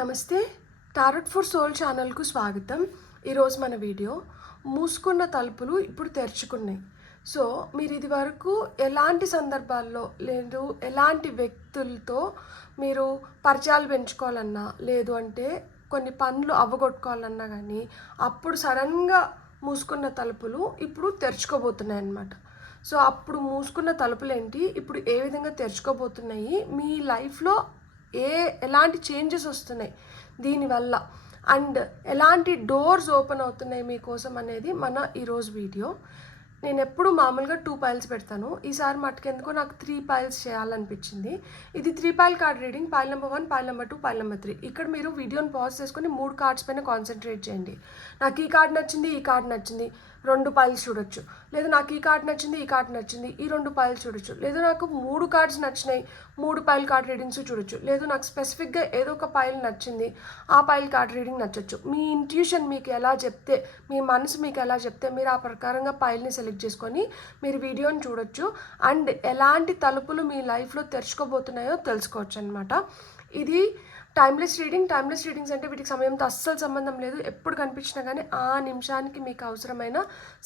నమస్తే, tarot for soul ఛానల్కు స్వాగతం. ఈరోజు మన వీడియో మూసుకున్న తలుపులు ఇప్పుడు తెరుచుకున్నాయి. సో మీరు ఇది వరకు ఎలాంటి సందర్భాల్లో లేదు ఎలాంటి వ్యక్తులతో మీరు పరిచయాలు పెంచుకోవాలన్నా లేదు అంటే కొన్ని పనులు అవ్వగొట్టుకోవాలన్నా కానీ అప్పుడు సడన్గా మూసుకున్న తలుపులు ఇప్పుడు తెరుచుకోబోతున్నాయి అన్నమాట. సో అప్పుడు మూసుకున్న తలుపులు ఏంటి, ఇప్పుడు ఏ విధంగా తెరుచుకోబోతున్నాయి, మీ లైఫ్లో ఎలాంటి చేంజెస్ వస్తున్నాయి దీనివల్ల అండ్ ఎలాంటి డోర్స్ ఓపెన్ అవుతున్నాయి మీకోసం అనేది మన ఈరోజు వీడియో. నేను ఎప్పుడు మామూలుగా 2 పైల్స్ పెడతాను. ఈసారి మటుకెందుకో నాకు 3 పైల్స్ చేయాలనిపించింది. ఇది 3 pile card reading, pile number 1, pile number 2, pile number 3. ఇక్కడ మీరు వీడియోని పాజ్ చేసుకొని 3 కార్డ్స్ పైన కాన్సన్ట్రేట్ చేయండి. నాకు ఈ కార్డ్ నచ్చింది, ఈ కార్డ్ నచ్చింది, 2 పైల్స్ చూడొచ్చు. లేదు నాకు ఈ కార్డ్ నచ్చింది, ఈ కార్డ్ నచ్చింది, ఈ 2 పైల్స్ చూడొచ్చు. లేదు నాకు 3 కార్డ్స్ నచ్చినాయి, 3 పైల్ కార్డ్ రీడింగ్స్ చూడొచ్చు. లేదు నాకు స్పెసిఫిక్గా ఏదో ఒక పైల్ నచ్చింది, ఆ పైల్ కార్డ్ రీడింగ్ నచ్చొచ్చు. మీ ఇంట్యూషన్ మీకు ఎలా చెప్తే, మీ మనసు మీకు ఎలా చెప్తే మీరు ఆ ప్రకారంగా పైల్ని సెలెక్ట్ చేసుకొని మీరు వీడియోని చూడొచ్చు అండ్ ఎలాంటి తలుపులు మీ లైఫ్లో తెరుచుకోబోతున్నాయో తెలుసుకోవచ్చు అనమాట. ఇది టైమ్లెస్ రీడింగ్స్ అంటే వీటికి సమయంతో అస్సలు సంబంధం లేదు. ఎప్పుడు కనిపించినా కానీ ఆ నిమిషానికి మీకు అవసరమైన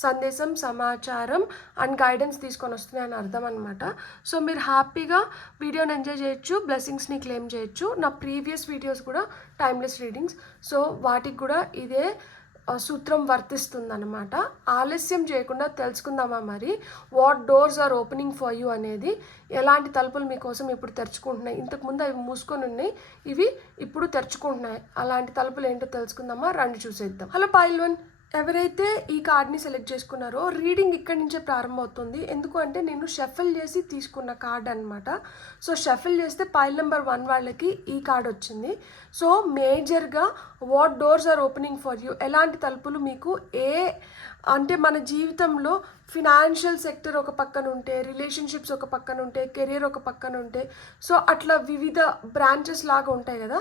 సందేశం, సమాచారం అండ్ గైడెన్స్ తీసుకొని వస్తున్నాయి అని అర్థం అనమాట. సో మీరు హ్యాపీగా వీడియోని ఎంజాయ్ చేయొచ్చు, బ్లెస్సింగ్స్ని క్లెయిమ్ చేయొచ్చు. నా ప్రీవియస్ వీడియోస్ కూడా టైమ్లెస్ రీడింగ్స్, సో వాటికి కూడా ఇదే సూత్రం వర్తిస్తుందన్నమాట. ఆలస్యం చేయకుండా తెలుసుకుందామా మరి what doors are opening for you అనేది, ఎలాంటి తలుపులు మీకోసం ఇప్పుడు తెరుచుకుంటున్నాయి. ఇంతకుముందు అవి మూసుకొని ఉన్నాయి, ఇవి ఇప్పుడు తెరుచుకుంటున్నాయి. అలాంటి తలుపులు ఏంటో తెలుసుకుందామా, రండి చూసేద్దాం. హలో పైల్ 1, ఎవరైతే ఈ కార్డ్ని సెలెక్ట్ చేసుకున్నారో రీడింగ్ ఇక్కడి నుంచే ప్రారంభమవుతుంది. ఎందుకు అంటే నేను షఫల్ చేసి తీసుకున్న కార్డ్ అనమాట. సో షఫల్ చేస్తే పైల్ నెంబర్ 1 వాళ్ళకి ఈ కార్డ్ వచ్చింది. సో మేజర్గా what doors are opening for you, ఎలాంటి తలుపులు మీకు అంటే మన జీవితంలో ఫినాన్షియల్ సెక్టర్ ఒక పక్కన ఉంటే, రిలేషన్షిప్స్ ఒక పక్కన ఉంటే, కెరీర్ ఒక పక్కన ఉంటే, సో అట్లా వివిధ బ్రాంచెస్ లాగా ఉంటాయి కదా.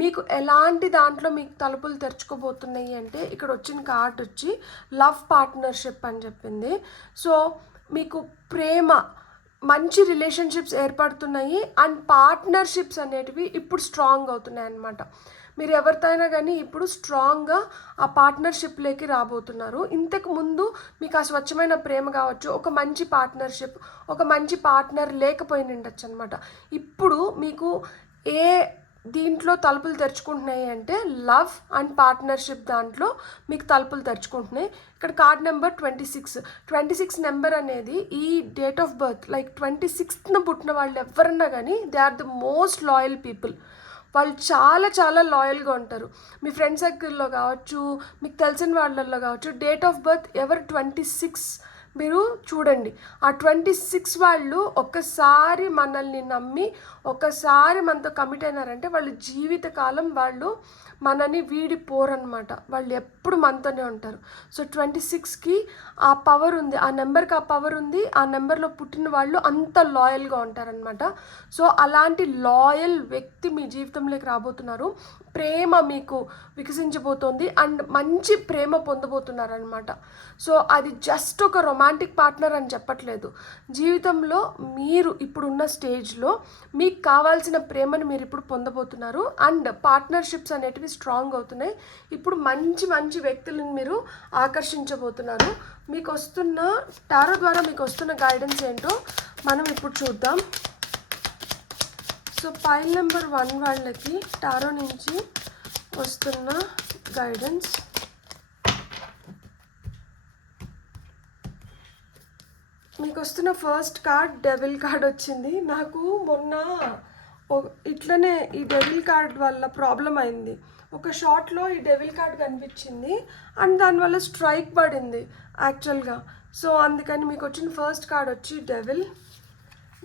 మీకు ఎలాంటి దాంట్లో మీకు తలుపులు తెరుచుకోబోతున్నాయి అంటే ఇక్కడ వచ్చిన కార్డ్ వచ్చి లవ్ పార్ట్నర్షిప్ అని చెప్పింది. సో మీకు ప్రేమ, మంచి రిలేషన్షిప్స్ ఏర్పడుతున్నాయి అండ్ పార్ట్నర్షిప్స్ అనేటివి ఇప్పుడు స్ట్రాంగ్ అవుతున్నాయి అన్నమాట. మీరు ఎవరితోనైనా కానీ ఇప్పుడు స్ట్రాంగ్గా ఆ పార్ట్నర్షిప్లోకి రాబోతున్నారు. ఇంతకు ముందు మీకు ఆ స్వచ్ఛమైన ప్రేమ కావచ్చు, ఒక మంచి పార్ట్నర్షిప్, ఒక మంచి పార్ట్నర్ లేకపోయి ఉండొచ్చు అనమాట. ఇప్పుడు మీకు దీంట్లో తలుపులు తెరుచుకుంటున్నాయి అంటే లవ్ అండ్ పార్ట్నర్షిప్ దాంట్లో మీకు తలుపులు తెరుచుకుంటున్నాయి. ఇక్కడ కార్డ్ నెంబర్ 26 నెంబర్ అనేది ఈ డేట్ ఆఫ్ బర్త్ లైక్ 26న పుట్టిన వాళ్ళు ఎవరన్నా కానీ they are the most loyal people. వాళ్ళు చాలా చాలా లాయల్గా ఉంటారు. మీ ఫ్రెండ్ సర్కిల్లో కావచ్చు, మీకు తెలిసిన వాళ్ళల్లో కావచ్చు, డేట్ ఆఫ్ బర్త్ ఎవరు 26 మీరు చూడండి. ఆ 26 వాళ్ళు ఒక్కసారి మనల్ని నమ్మి ఒక్కసారి మనతో కమిట్ అయినారంటే వాళ్ళు జీవితకాలం వాళ్ళు మనని వీడిపోరనమాట. వాళ్ళు ఎప్పుడు మనతోనే ఉంటారు. సో 26కి ఆ పవర్ ఉంది, ఆ నెంబర్కి ఆ పవర్ ఉంది. ఆ నెంబర్లో పుట్టిన వాళ్ళు అంత లాయల్గా ఉంటారనమాట. సో అలాంటి లాయల్ వ్యక్తి మీ జీవితంలోకి రాబోతున్నారు. ప్రేమ మీకు వికసించబోతోంది అండ్ మంచి ప్రేమ పొందబోతున్నారనమాట. సో అది జస్ట్ ఒక రొమాంటిక్ పార్ట్నర్ అని చెప్పట్లేదు. జీవితంలో మీరు ఇప్పుడున్న స్టేజ్లో మీకు కావాల్సిన ప్రేమను మీరు ఇప్పుడు పొందబోతున్నారు అండ్ పార్ట్నర్షిప్స్ అనేటివి స్ట్రాంగ్ అవుతున్నాయి. ఇప్పుడు మంచి మంచి వ్యక్తులను మీరు ఆకర్షించబోతున్నారు. మీకు వస్తున్న టారో ద్వారా మీకు వస్తున్న గైడెన్స్ ఏంటో మనం ఇప్పుడు చూద్దాం. సో పైల్ నెంబర్ 1 వాళ్ళకి టారో నుంచి వస్తున్న గైడెన్స్. మీకు వస్తున్న ఫస్ట్ కార్డ్ డెవిల్ కార్డ్ వచ్చింది. నాకు మొన్న ఇట్లనే ఈ డెవిల్ కార్డ్ వల్ల ప్రాబ్లం అయింది. ఒక షాట్లో ఈ డెవిల్ కార్డ్ కనిపించింది అండ్ దానివల్ల స్ట్రైక్ పడింది యాక్చువల్గా. సో అందుకని మీకు వచ్చిన ఫస్ట్ కార్డ్ వచ్చి డెవిల్,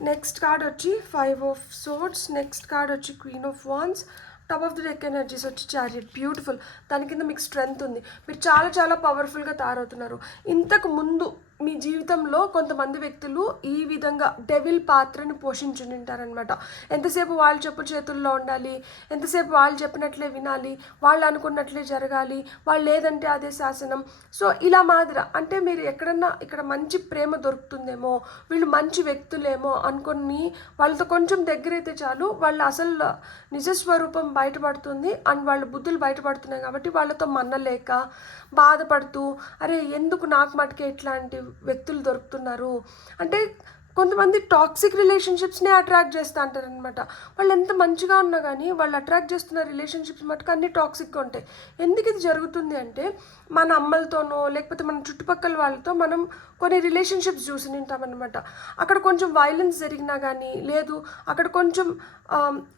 నెక్స్ట్ కార్డ్ వచ్చి 5 ఆఫ్ సోర్డ్స్, నెక్స్ట్ కార్డ్ వచ్చి queen of wands, top of the deck energies వచ్చి చారియట్. బ్యూటిఫుల్. దాని కింద మీకు స్ట్రెంగ్త్ ఉంది. మీరు చాలా చాలా పవర్ఫుల్గా తయారవుతున్నారు. ఇంతకు ముందు మీ జీవితంలో కొంతమంది వ్యక్తులు ఈ విధంగా డెవిల్ పాత్రను పోషించుంటారనమాట. ఎంతసేపు వాళ్ళ చెప్పు చేతుల్లో ఉండాలి, ఎంతసేపు వాళ్ళు చెప్పినట్లే వినాలి, వాళ్ళు అనుకున్నట్లే జరగాలి, వాళ్ళు లేదంటే అదే శాసనం. సో ఇలా మాదిర అంటే మీరు ఎక్కడన్నా ఇక్కడ మంచి ప్రేమ దొరుకుతుందేమో, వీళ్ళు మంచి వ్యక్తులేమో అనుకుని వాళ్ళతో కొంచెం దగ్గరైతే చాలు వాళ్ళ అసలు నిజస్వరూపం బయటపడుతుంది అండ్ వాళ్ళ బుద్ధులు బయటపడుతున్నాయి. కాబట్టి వాళ్ళతో మన్నలేక బాధపడుతూ అరే ఎందుకు నాకు మటుకే ఇట్లాంటి వ్యక్తులు దొరుకుతున్నారు అంటే కొంతమంది టాక్సిక్ రిలేషన్షిప్స్నే అట్రాక్ట్ చేస్తూ అంటారనమాట. వాళ్ళు ఎంత మంచిగా ఉన్నా కానీ వాళ్ళు అట్రాక్ట్ చేస్తున్న రిలేషన్షిప్స్ మటుకు అన్నీ టాక్సిక్గా ఉంటాయి. ఎందుకు ఇది జరుగుతుంది అంటే మన అమ్మలతోనో లేకపోతే మన చుట్టుపక్కల వాళ్ళతో మనం కొన్ని రిలేషన్షిప్స్ చూసి ఉంటామన్నమాట. అక్కడ కొంచెం వైలెన్స్ జరిగినా కానీ లేదు అక్కడ కొంచెం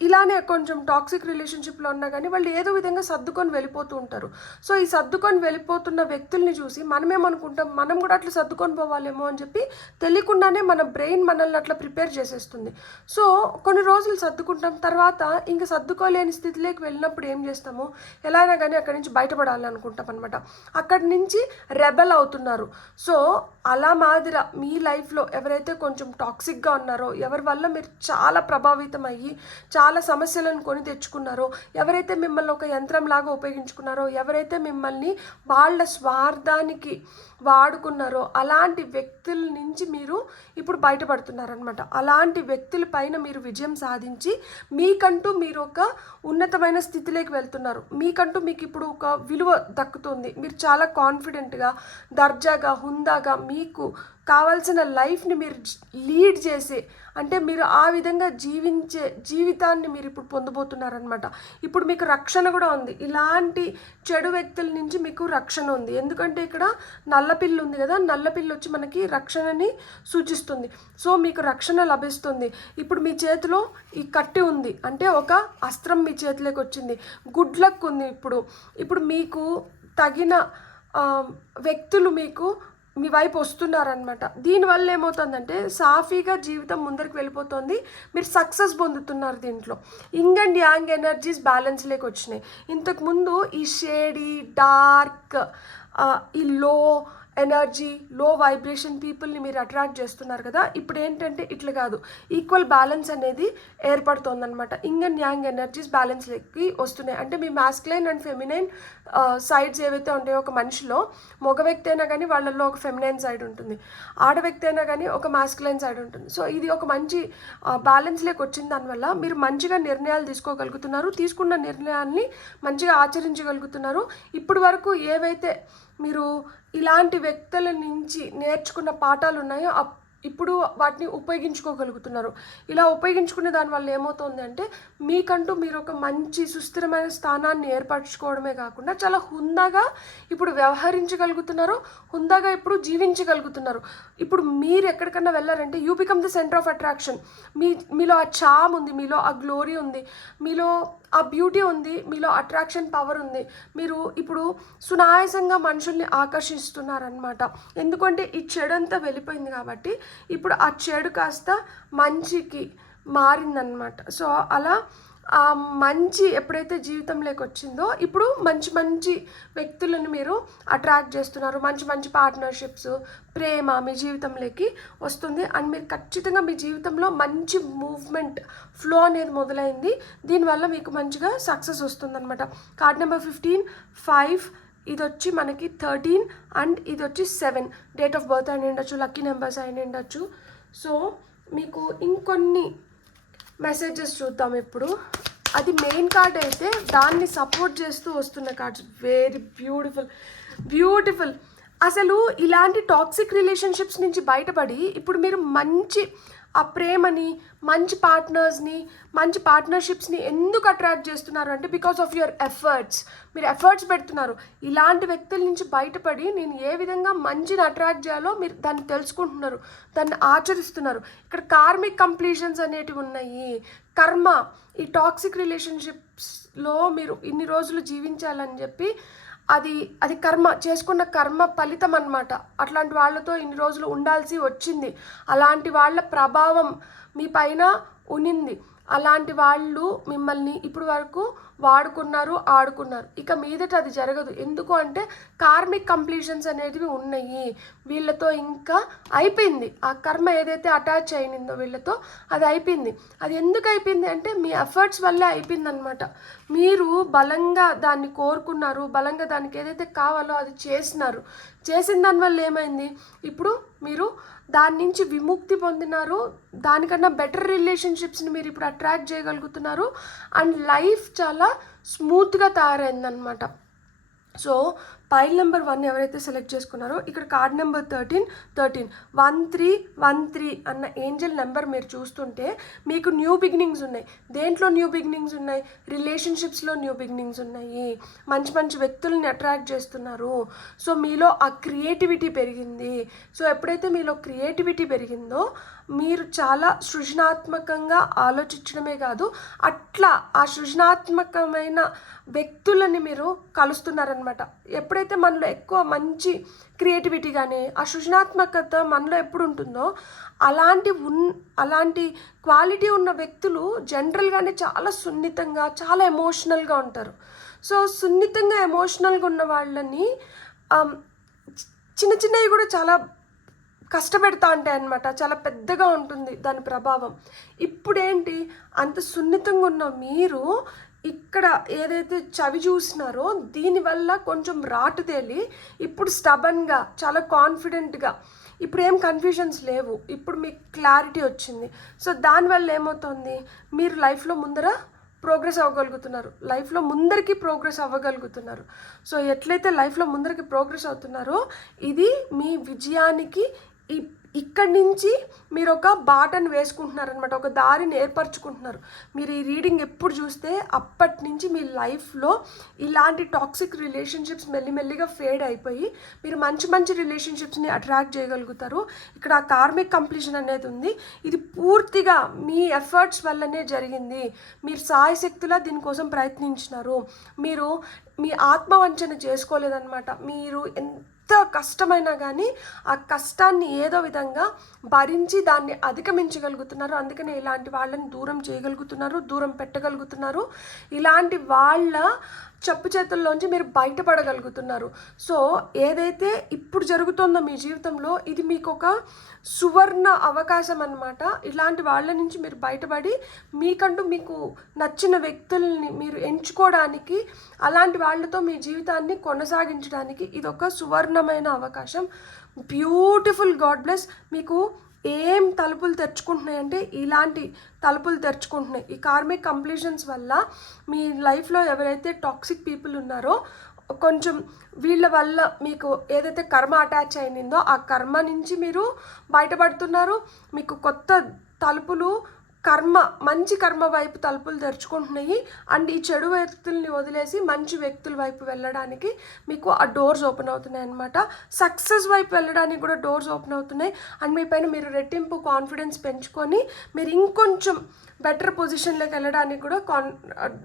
ఇలానే కొంచెం టాక్సిక్ రిలేషన్షిప్లో ఉన్నా కానీ వాళ్ళు ఏదో విధంగా సర్దుకొని వెళ్ళిపోతూ ఉంటారు. సో ఈ సర్దుకొని వెళ్ళిపోతున్న వ్యక్తుల్ని చూసి మనమేమనుకుంటాం మనం కూడా అట్లా సర్దుకొని పోవాలేమో అని చెప్పి తెలియకుండానే మన బ్రెయిన్ మనల్ని అట్లా ప్రిపేర్ చేసేస్తుంది. సో కొన్ని రోజులు సర్దుకుంటాం, తర్వాత ఇంకా సర్దుకోలేని స్థితిలోకి వెళ్ళినప్పుడు ఏం చేస్తాము, ఎలా అయినా కానీ అక్కడి నుంచి బయటపడాలనుకుంటాం అనమాట. అక్కడి నుంచి రెబెల్ అవుతున్నారు. సో అలా మాదిర మీ లైఫ్లో ఎవరైతే కొంచెం టాక్సిక్గా ఉన్నారో, ఎవరి వల్ల మీరు చాలా ప్రభావితం అయ్యి చాలా సమస్యలను కొని తెచ్చుకున్నారో, ఎవరైతే మిమ్మల్ని ఒక యంత్రంలాగా ఉపయోగించుకున్నారో, ఎవరైతే మిమ్మల్ని వాళ్ళ స్వార్థానికి వాడుకున్నారో అలాంటి వ్యక్తుల నుంచి మీరు ఇప్పుడు బయటపడుతున్నారనమాట. అలాంటి వ్యక్తుల పైన మీరు విజయం సాధించి మీకంటూ మీరు ఒక ఉన్నతమైన స్థితిలోకి వెళ్తున్నారు. మీకంటూ మీకు ఇప్పుడు ఒక విలువ దక్కుతుంది. మీరు చాలా కాన్ఫిడెంట్గా దర్జాగా హుందాగా మీకు కావాల్సిన లైఫ్ని మీరు లీడ్ చేసే అంటే మీరు ఆ విధంగా జీవించే జీవితాన్ని మీరు ఇప్పుడు పొందబోతున్నారనమాట. ఇప్పుడు మీకు రక్షణ కూడా ఉంది. ఇలాంటి చెడు వ్యక్తుల నుంచి మీకు రక్షణ ఉంది. ఎందుకంటే ఇక్కడ నల్లపిల్లి ఉంది కదా, నల్లపిల్లి వచ్చి మనకి రక్షణని సూచిస్తుంది. సో మీకు రక్షణ లభిస్తుంది. ఇప్పుడు మీ చేతిలో ఈ కట్టి ఉంది అంటే ఒక అస్త్రం మీ చేతిలోకి వచ్చింది. గుడ్ లక్ ఉంది. ఇప్పుడు మీకు తగిన వ్యక్తులు మీకు మీ వైపు వస్తున్నారనమాట. దీనివల్ల ఏమవుతుందంటే సాఫీగా జీవితం ముందరికి వెళ్ళిపోతుంది. మీరు సక్సెస్ పొందుతున్నారు. దీంట్లో యింగ్ అండ్ యాంగ్ ఎనర్జీస్ బ్యాలెన్స్లోకి వచ్చినాయి. ఇంతకుముందు ఈ షేడీ డార్క్ ఈ లో ఎనర్జీ లో వైబ్రేషన్ పీపుల్ని మీరు అట్రాక్ట్ చేస్తున్నారు కదా. ఇప్పుడు ఏంటంటే ఇట్లా కాదు, ఈక్వల్ బ్యాలెన్స్ అనేది ఏర్పడుతుందన్నమాట. యింగ్ అండ్ యాంగ్ ఎనర్జీస్ బ్యాలెన్స్లోకి వస్తున్నాయి. అంటే మీ మాస్కులైన్ అండ్ ఫెమినైన్ సైడ్స్ ఏవైతే ఉంటాయో ఒక మనిషిలో, మగ వ్యక్తి అయినా కానీ వాళ్ళల్లో ఒక ఫెమినైన్ సైడ్ ఉంటుంది, ఆడ వ్యక్తి అయినా కానీ ఒక మాస్కులైన్ సైడ్ ఉంటుంది. సో ఇది ఒక మంచి బ్యాలెన్స్లోకి వచ్చిన దానివల్ల మీరు మంచిగా నిర్ణయాలు తీసుకోగలుగుతున్నారు. తీసుకున్న నిర్ణయాల్ని మంచిగా ఆచరించగలుగుతున్నారు. ఇప్పటి వరకు ఏవైతే మీరు ఇలాంటి వ్యక్తుల నుంచి నేర్చుకున్న పాఠాలు ఉన్నాయో ఇప్పుడు వాటిని ఉపయోగించుకోగలుగుతున్నారు. ఇలా ఉపయోగించుకునే దానివల్ల ఏమవుతుంది అంటే మీకంటూ మీరు ఒక మంచి సుస్థిరమైన స్థానాన్ని ఏర్పరచుకోవడమే కాకుండా చాలా హుందాగా ఇప్పుడు వ్యవహరించగలుగుతున్నారు, హుందాగా ఇప్పుడు జీవించగలుగుతున్నారు. ఇప్పుడు మీరు ఎక్కడికన్నా వెళ్ళారంటే you become the centre of attraction. మీలో ఆ చామ్ ఉంది, మీలో ఆ గ్లోరీ ఉంది, మీలో ఆ బ్యూటీ ఉంది, మీలో అట్రాక్షన్ పవర్ ఉంది. మీరు ఇప్పుడు సునాయాసంగా మనుషుల్ని ఆకర్షిస్తున్నారనమాట. ఎందుకంటే ఈ చెడంతా వెళ్ళిపోయింది కాబట్టి ఇప్పుడు ఆ చెడు కాస్త మంచికి మారిందనమాట. సో అలా ఆ మంచి ఎప్పుడైతే జీవితంలోకి వచ్చిందో ఇప్పుడు మంచి మంచి వ్యక్తులను మీరు అట్రాక్ట్ చేస్తున్నారు. మంచి మంచి పార్ట్నర్షిప్స్, ప్రేమ మీ జీవితంలోకి వస్తుంది. అండ్ మీరు ఖచ్చితంగా మీ జీవితంలో మంచి మూవ్మెంట్ ఫ్లో అనేది మొదలైంది. దీనివల్ల మీకు మంచిగా సక్సెస్ వస్తుందన్నమాట. కార్డ్ నెంబర్ 15, 5, ఇది వచ్చి మనకి 13 అండ్ ఇది వచ్చి 7 డేట్ ఆఫ్ బర్త్ అయిన ఉండొచ్చు, లక్కీ నెంబర్స్ అయిన ఉండొచ్చు. సో మీకు ఇంకొన్ని మెసేజెస్ చూద్దాం. ఇప్పుడు అది మెయిన్ కార్డ్ అయితే దాన్ని సపోర్ట్ చేస్తూ వస్తున్న కార్డ్స్ వెరీ బ్యూటిఫుల్. అసలు ఇలాంటి టాక్సిక్ రిలేషన్షిప్స్ నుంచి బయటపడి ఇప్పుడు మీరు మంచి ఆ ప్రేమని, మంచి పార్ట్నర్స్ని, మంచి పార్ట్నర్షిప్స్ని ఎందుకు అట్రాక్ట్ చేస్తున్నారు అంటే బికాస్ ఆఫ్ యువర్ ఎఫర్ట్స్. మీరు ఎఫర్ట్స్ పెడుతున్నారు. ఇలాంటి వ్యక్తుల నుంచి బయటపడి నేను ఏ విధంగా మంచిని అట్రాక్ట్ చేయాలో మీరు దాన్ని తెలుసుకుంటున్నారు, దాన్ని ఆచరిస్తున్నారు. ఇక్కడ కార్మిక్ కంప్లీషన్స్ అనేటివి ఉన్నాయి. కర్మ, ఈ టాక్సిక్ రిలేషన్షిప్స్లో మీరు ఇన్ని రోజులు జీవించాలని చెప్పి అది కర్మ, చేసుకున్న కర్మ ఫలితం అన్నమాట. అట్లాంటి వాళ్ళతో ఇన్ని రోజులు ఉండాల్సి వచ్చింది. అలాంటి వాళ్ళ ప్రభావం మీ పైన ఉనింది. అలాంటి వాళ్ళు మిమ్మల్ని ఇప్పుడు వరకు వాడుకున్నారు, ఆడుకున్నారు. ఇక మీదట అది జరగదు. ఎందుకు అంటే కార్మిక్ కంప్లీషన్స్ అనేటివి ఉన్నాయి. వీళ్ళతో ఇంకా అయిపోయింది. ఆ కర్మ ఏదైతే అటాచ్ అయినిందో వీళ్ళతో అది అయిపోయింది. అది ఎందుకు అయిపోయింది అంటే మీ ఎఫర్ట్స్ వల్లే అయిపోయింది అనమాట. మీరు బలంగా దాన్ని కోరుకున్నారు, బలంగా దానికి ఏదైతే కావాలో అది చేసినారు. చేసిన దానివల్ల ఏమైంది, ఇప్పుడు మీరు దాని నుంచి విముక్తి పొందినారు. దానికన్నా బెటర్ రిలేషన్షిప్స్ని మీరు ఇప్పుడు అట్రాక్ట్ చేయగలుగుతున్నారు. అండ్ లైఫ్ చాలా స్మూత్గా తయారైందనమాట. సో పైల్ నెంబర్ 1 ఎవరైతే సెలెక్ట్ చేసుకున్నారో ఇక్కడ కార్డ్ నెంబర్ 13 1313 అన్న ఏంజల్ నెంబర్ మీరు చూస్తుంటే మీకు న్యూ బిగినింగ్స్ ఉన్నాయి. దేంట్లో న్యూ బిగినింగ్స్ ఉన్నాయి? రిలేషన్షిప్స్లో న్యూ బిగినింగ్స్ ఉన్నాయి. మంచి మంచి వ్యక్తుల్ని అట్రాక్ట్ చేస్తున్నారు. సో మీలో ఆ క్రియేటివిటీ పెరిగింది. సో ఎప్పుడైతే మీలో క్రియేటివిటీ పెరిగిందో మీరు చాలా సృజనాత్మకంగా ఆలోచించడమే కాదు, అట్లా ఆ సృజనాత్మకమైన వ్యక్తులని మీరు కలుస్తున్నారనమాట. ఎప్పుడైతే మనలో ఎక్కువ మంచి క్రియేటివిటీ కానీ ఆ సృజనాత్మకత మనలో ఎప్పుడు ఉంటుందో అలాంటి క్వాలిటీ ఉన్న వ్యక్తులు జనరల్గానే చాలా సున్నితంగా, చాలా ఎమోషనల్గా ఉంటారు. సో సున్నితంగా ఎమోషనల్గా ఉన్న వాళ్ళని చిన్న చిన్నవి కూడా చాలా కష్టపెడతా ఉంటాయి అన్నమాట. చాలా పెద్దగా ఉంటుంది దాని ప్రభావం. ఇప్పుడేంటి, అంత సున్నితంగా ఉన్న మీరు ఇక్కడ ఏదైతే చవి చూసినారో దీనివల్ల కొంచెం రాటు తేలి ఇప్పుడు స్టబన్గా, చాలా కాన్ఫిడెంట్గా, ఇప్పుడు ఏం కన్ఫ్యూజన్స్ లేవు. ఇప్పుడు మీకు క్లారిటీ వచ్చింది. సో దానివల్ల ఏమవుతుంది, మీరు లైఫ్లో ప్రోగ్రెస్ అవ్వగలుగుతున్నారు. లైఫ్లో ముందరికి ప్రోగ్రెస్ అవ్వగలుగుతున్నారు. సో ఎట్లయితే లైఫ్లో ముందరికి ప్రోగ్రెస్ అవుతున్నారో ఇది మీ విజయానికి ఇక్కడి నుంచి మీరు ఒక బాటను వేసుకుంటున్నారనమాట, ఒక దారిని ఏర్పరచుకుంటున్నారు. మీరు ఈ రీడింగ్ ఎప్పుడు చూస్తే అప్పటి నుంచి మీ లైఫ్లో ఇలాంటి టాక్సిక్ రిలేషన్షిప్స్ మెల్లిమెల్లిగా ఫేడ్ అయిపోయి మీరు మంచి మంచి రిలేషన్షిప్స్ని అట్రాక్ట్ చేయగలుగుతారు. ఇక్కడ ఆ కార్మిక్ కంప్లీషన్ అనేది ఉంది. ఇది పూర్తిగా మీ ఎఫర్ట్స్ వల్లనే జరిగింది. మీరు సాయశక్తులా దీనికోసం ప్రయత్నించినారు. మీరు మీ ఆత్మవంచన చేసుకోలేదన్నమాట. మీరు ఎంత కష్టమైనా కానీ ఆ కష్టాన్ని ఏదో విధంగా భరించి దాన్ని అధిగమించగలుగుతున్నారు. అందుకనే ఇలాంటి వాళ్ళని దూరం చేయగలుగుతున్నారు, దూరం పెట్టగలుగుతున్నారు. ఇలాంటి వాళ్ళ చెప్పు చేతుల్లోంచి మీరు బయటపడగలుగుతున్నారు. సో ఏదైతే ఇప్పుడు జరుగుతుందో మీ జీవితంలో ఇది మీకు ఒక సువర్ణ అవకాశం అన్నమాట. ఇలాంటి వాళ్ళ నుంచి మీరు బయటపడి మీకంటూ మీకు నచ్చిన వ్యక్తుల్ని మీరు ఎంచుకోవడానికి, అలాంటి వాళ్ళతో మీ జీవితాన్ని కొనసాగించడానికి ఇది ఒక సువర్ణమైన అవకాశం. బ్యూటిఫుల్. God bless. మీకు ఏం తలుపులు తెరుచుకుంటున్నాయి అంటే ఇలాంటి తలుపులు తెరుచుకుంటున్నాయి. ఈ కార్మిక్ కంప్లీషన్స్ వల్ల మీ లైఫ్లో ఎవరైతే టాక్సిక్ పీపుల్ ఉన్నారో కొంచెం వీళ్ళ వల్ల మీకు ఏదైతే కర్మ అటాచ్ అయిందో ఆ కర్మ నుంచి మీరు బయటపడుతున్నారు. మీకు కొత్త తలుపులు, మంచి కర్మ వైపు తలుపులు తెరుచుకుంటున్నాయి. అండ్ ఈ చెడు వ్యక్తుల్ని వదిలేసి మంచి వ్యక్తుల వైపు వెళ్ళడానికి మీకు ఆ డోర్స్ ఓపెన్ అవుతున్నాయి అన్నమాట. సక్సెస్ వైపు వెళ్ళడానికి కూడా డోర్స్ ఓపెన్ అవుతున్నాయి. అండ్ మీ పైన మీరు రెట్టింపు కాన్ఫిడెన్స్ పెంచుకొని మీరు ఇంకొంచెం బెటర్ పొజిషన్లోకి వెళ్ళడానికి కూడా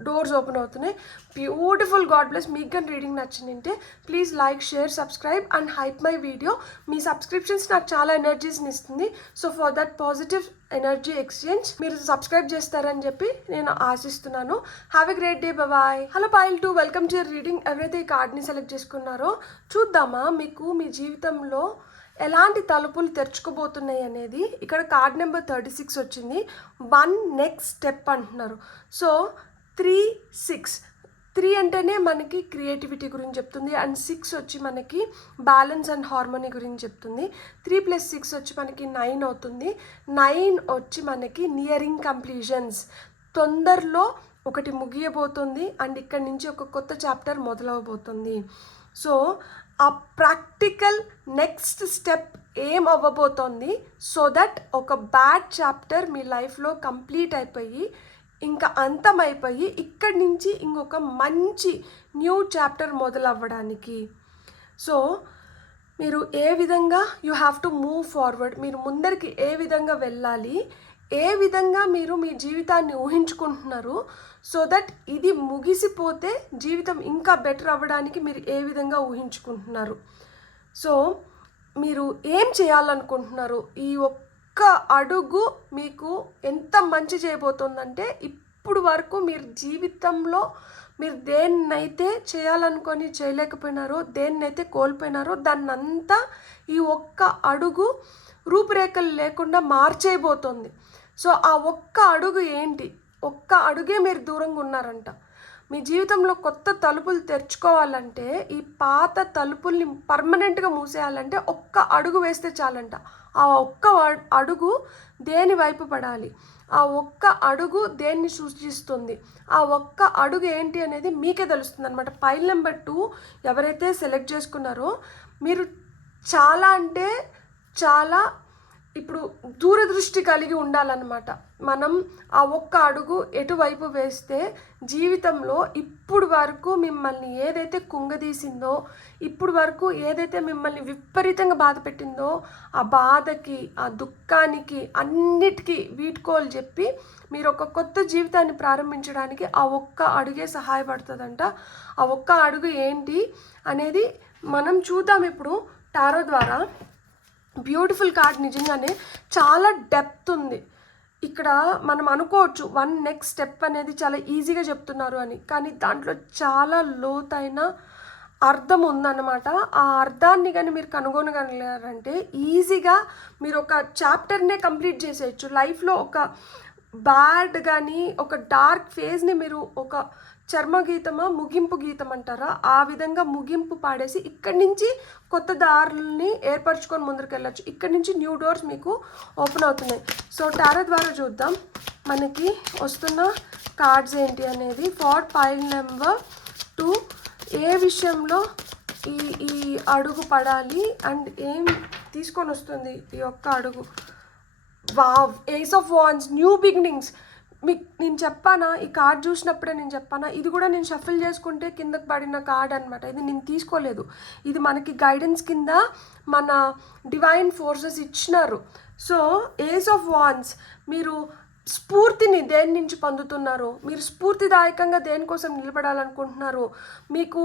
డోర్స్ ఓపెన్ అవుతున్నాయి. బ్యూటిఫుల్. God bless. మీకు కానీ రీడింగ్ నచ్చిందంటే please like, share, subscribe and hype my video. మీ సబ్స్క్రిప్షన్స్ నాకు చాలా ఎనర్జీస్ని ఇస్తుంది. So for that positive energy exchange మీరు సబ్స్క్రైబ్ చేస్తారని చెప్పి నేను ఆశిస్తున్నాను. Have a great day. Bye. Hello pile 2, welcome to your reading. ఎవరైతే ఈ కార్డ్ని సెలెక్ట్ చేసుకున్నారో చూద్దామా మీకు మీ జీవితంలో ఎలాంటి తలుపులు తెరుచుకోబోతున్నాయి అనేది. ఇక్కడ కార్డ్ నెంబర్ 36 వచ్చింది. 1 నెక్స్ట్ స్టెప్ అంటున్నారు. సో 3, 6. 3 అంటేనే మనకి క్రియేటివిటీ గురించి చెప్తుంది. అండ్ 6 వచ్చి మనకి బ్యాలెన్స్ అండ్ హార్మోనీ గురించి చెప్తుంది. 3 + 6 వచ్చి మనకి 9 అవుతుంది. 9 వచ్చి మనకి నియరింగ్ కంప్లీషన్స్. తొందరలో ఒకటి ముగియబోతుంది. అండ్ ఇక్కడి నుంచి ఒక కొత్త చాప్టర్ మొదలవబోతుంది. సో ఆ ప్రాక్టికల్ నెక్స్ట్ స్టెప్ ఏం అవ్వబోతోంది, సో దట్ ఒక బ్యాడ్ చాప్టర్ మీ లైఫ్లో కంప్లీట్ అయిపోయి ఇంకా అంతమైపోయి ఇక్కడి నుంచి ఇంకొక మంచి న్యూ చాప్టర్ మొదలవ్వడానికి. సో మీరు ఏ విధంగా you have to move forward, మీరు ముందరికి ఏ విధంగా వెళ్ళాలి, ఏ విధంగా మీరు మీ జీవితాన్ని ఊహించుకుంటున్నారు, సో దట్ ఇది ముగిసిపోతే జీవితం ఇంకా బెటర్ అవ్వడానికి మీరు ఏ విధంగా ఊహించుకుంటున్నారు. సో మీరు ఏం చేయాలనుకుంటున్నారు, ఈ ఒక్క అడుగు మీకు ఎంత మంచి చేయబోతుందంటే ఇప్పుడు వరకు మీరు జీవితంలో మీరు దేన్నైతే చేయాలనుకొని చేయలేకపోయినారో, దేన్నైతే కోల్పోయినారో దాన్నంతా ఈ ఒక్క అడుగు రూపురేఖలు లేకుండా మార్చేయబోతోంది. సో ఆ ఒక్క అడుగు ఏంటి? ఒక్క అడుగే మీరు దూరంగా ఉన్నారంట. మీ జీవితంలో కొత్త తలుపులు తెరుచుకోవాలంటే, ఈ పాత తలుపుల్ని పర్మనెంట్గా మూసేయాలంటే ఒక్క అడుగు వేస్తే చాలంట. ఆ ఒక్క అడుగు దేని వైపు పడాలి, ఆ ఒక్క అడుగు దేన్ని సూచిస్తుంది, ఆ ఒక్క అడుగు ఏంటి అనేది మీకే తెలుస్తుంది అనమాట. ఫైల్ నెంబర్ 2 ఎవరైతే సెలెక్ట్ చేసుకున్నారో మీరు చాలా అంటే చాలా ఇప్పుడు దూరదృష్టి కలిగి ఉండాలన్నమాట. మనం ఆ ఒక్క అడుగు ఎటువైపు వేస్తే జీవితంలో ఇప్పుడు వరకు మిమ్మల్ని ఏదైతే కుంగదీసిందో, ఇప్పుడు వరకు ఏదైతే మిమ్మల్ని విపరీతంగా బాధ పెట్టిందో, ఆ బాధకి, ఆ దుఃఖానికి, అన్నిటికీ వీడ్కోలు చెప్పి మీరు ఒక కొత్త జీవితాన్ని ప్రారంభించడానికి ఆ ఒక్క అడుగే సహాయపడుతుందంట. ఆ ఒక్క అడుగు ఏంటి అనేది మనం చూద్దాం ఇప్పుడు టారో ద్వారా. బ్యూటిఫుల్ కార్డ్, నిజంగానే చాలా డెప్త్ ఉంది ఇక్కడ. మనం అనుకోవచ్చు నెక్స్ట్ స్టెప్ అనేది చాలా ఈజీగా చెప్తున్నారు అని, కానీ దాంట్లో చాలా లోతైన అర్థం ఉందన్నమాట. ఆ అర్థాన్ని కానీ మీరు కనుగొనగలిగారంటే ఈజీగా మీరు ఒక చాప్టర్నే కంప్లీట్ చేసేయచ్చు. లైఫ్లో ఒక బ్యాడ్ కానీ ఒక డార్క్ ఫేజ్ని మీరు ఒక చర్మ గీతమా ముగింపు గీతం అంటారా, ఆ విధంగా ముగింపు పాడేసి ఇక్కడి నుంచి కొత్త దారుల్ని ఏర్పరచుకొని ముందుకు వెళ్ళచ్చు. ఇక్కడి నుంచి న్యూ డోర్స్ మీకు ఓపెన్ అవుతున్నాయి. సో టారో ద్వారా చూద్దాం మనకి వస్తున్న కార్డ్స్ ఏంటి అనేది. ఫర్ ఫైల్ నెంబర్ 2 ఏ విషయంలో ఈ ఈ అడుగు పడాలి అండ్ ఏం తీసుకొని వస్తుంది ఈ ఒక్క అడుగు. Wow, ace of wands, new beginnings. మీకు నేను చెప్పానా, ఈ కార్డ్ చూసినప్పుడే నేను చెప్పానా, ఇది కూడా నేను షఫిల్ చేసుకుంటే కిందకి పడిన కార్డ్ అనమాట. ఇది నేను తీసుకోలేదు, ఇది మనకి గైడెన్స్ కింద మన డివైన్ ఫోర్సెస్ ఇచ్చినారు. సో ఏస్ ఆఫ్ వాండ్స్, మీరు స్ఫూర్తిని దేని నుంచి పొందుతున్నారు, మీరు స్ఫూర్తిదాయకంగా దేనికోసం నిలబడాలనుకుంటున్నారు, మీకు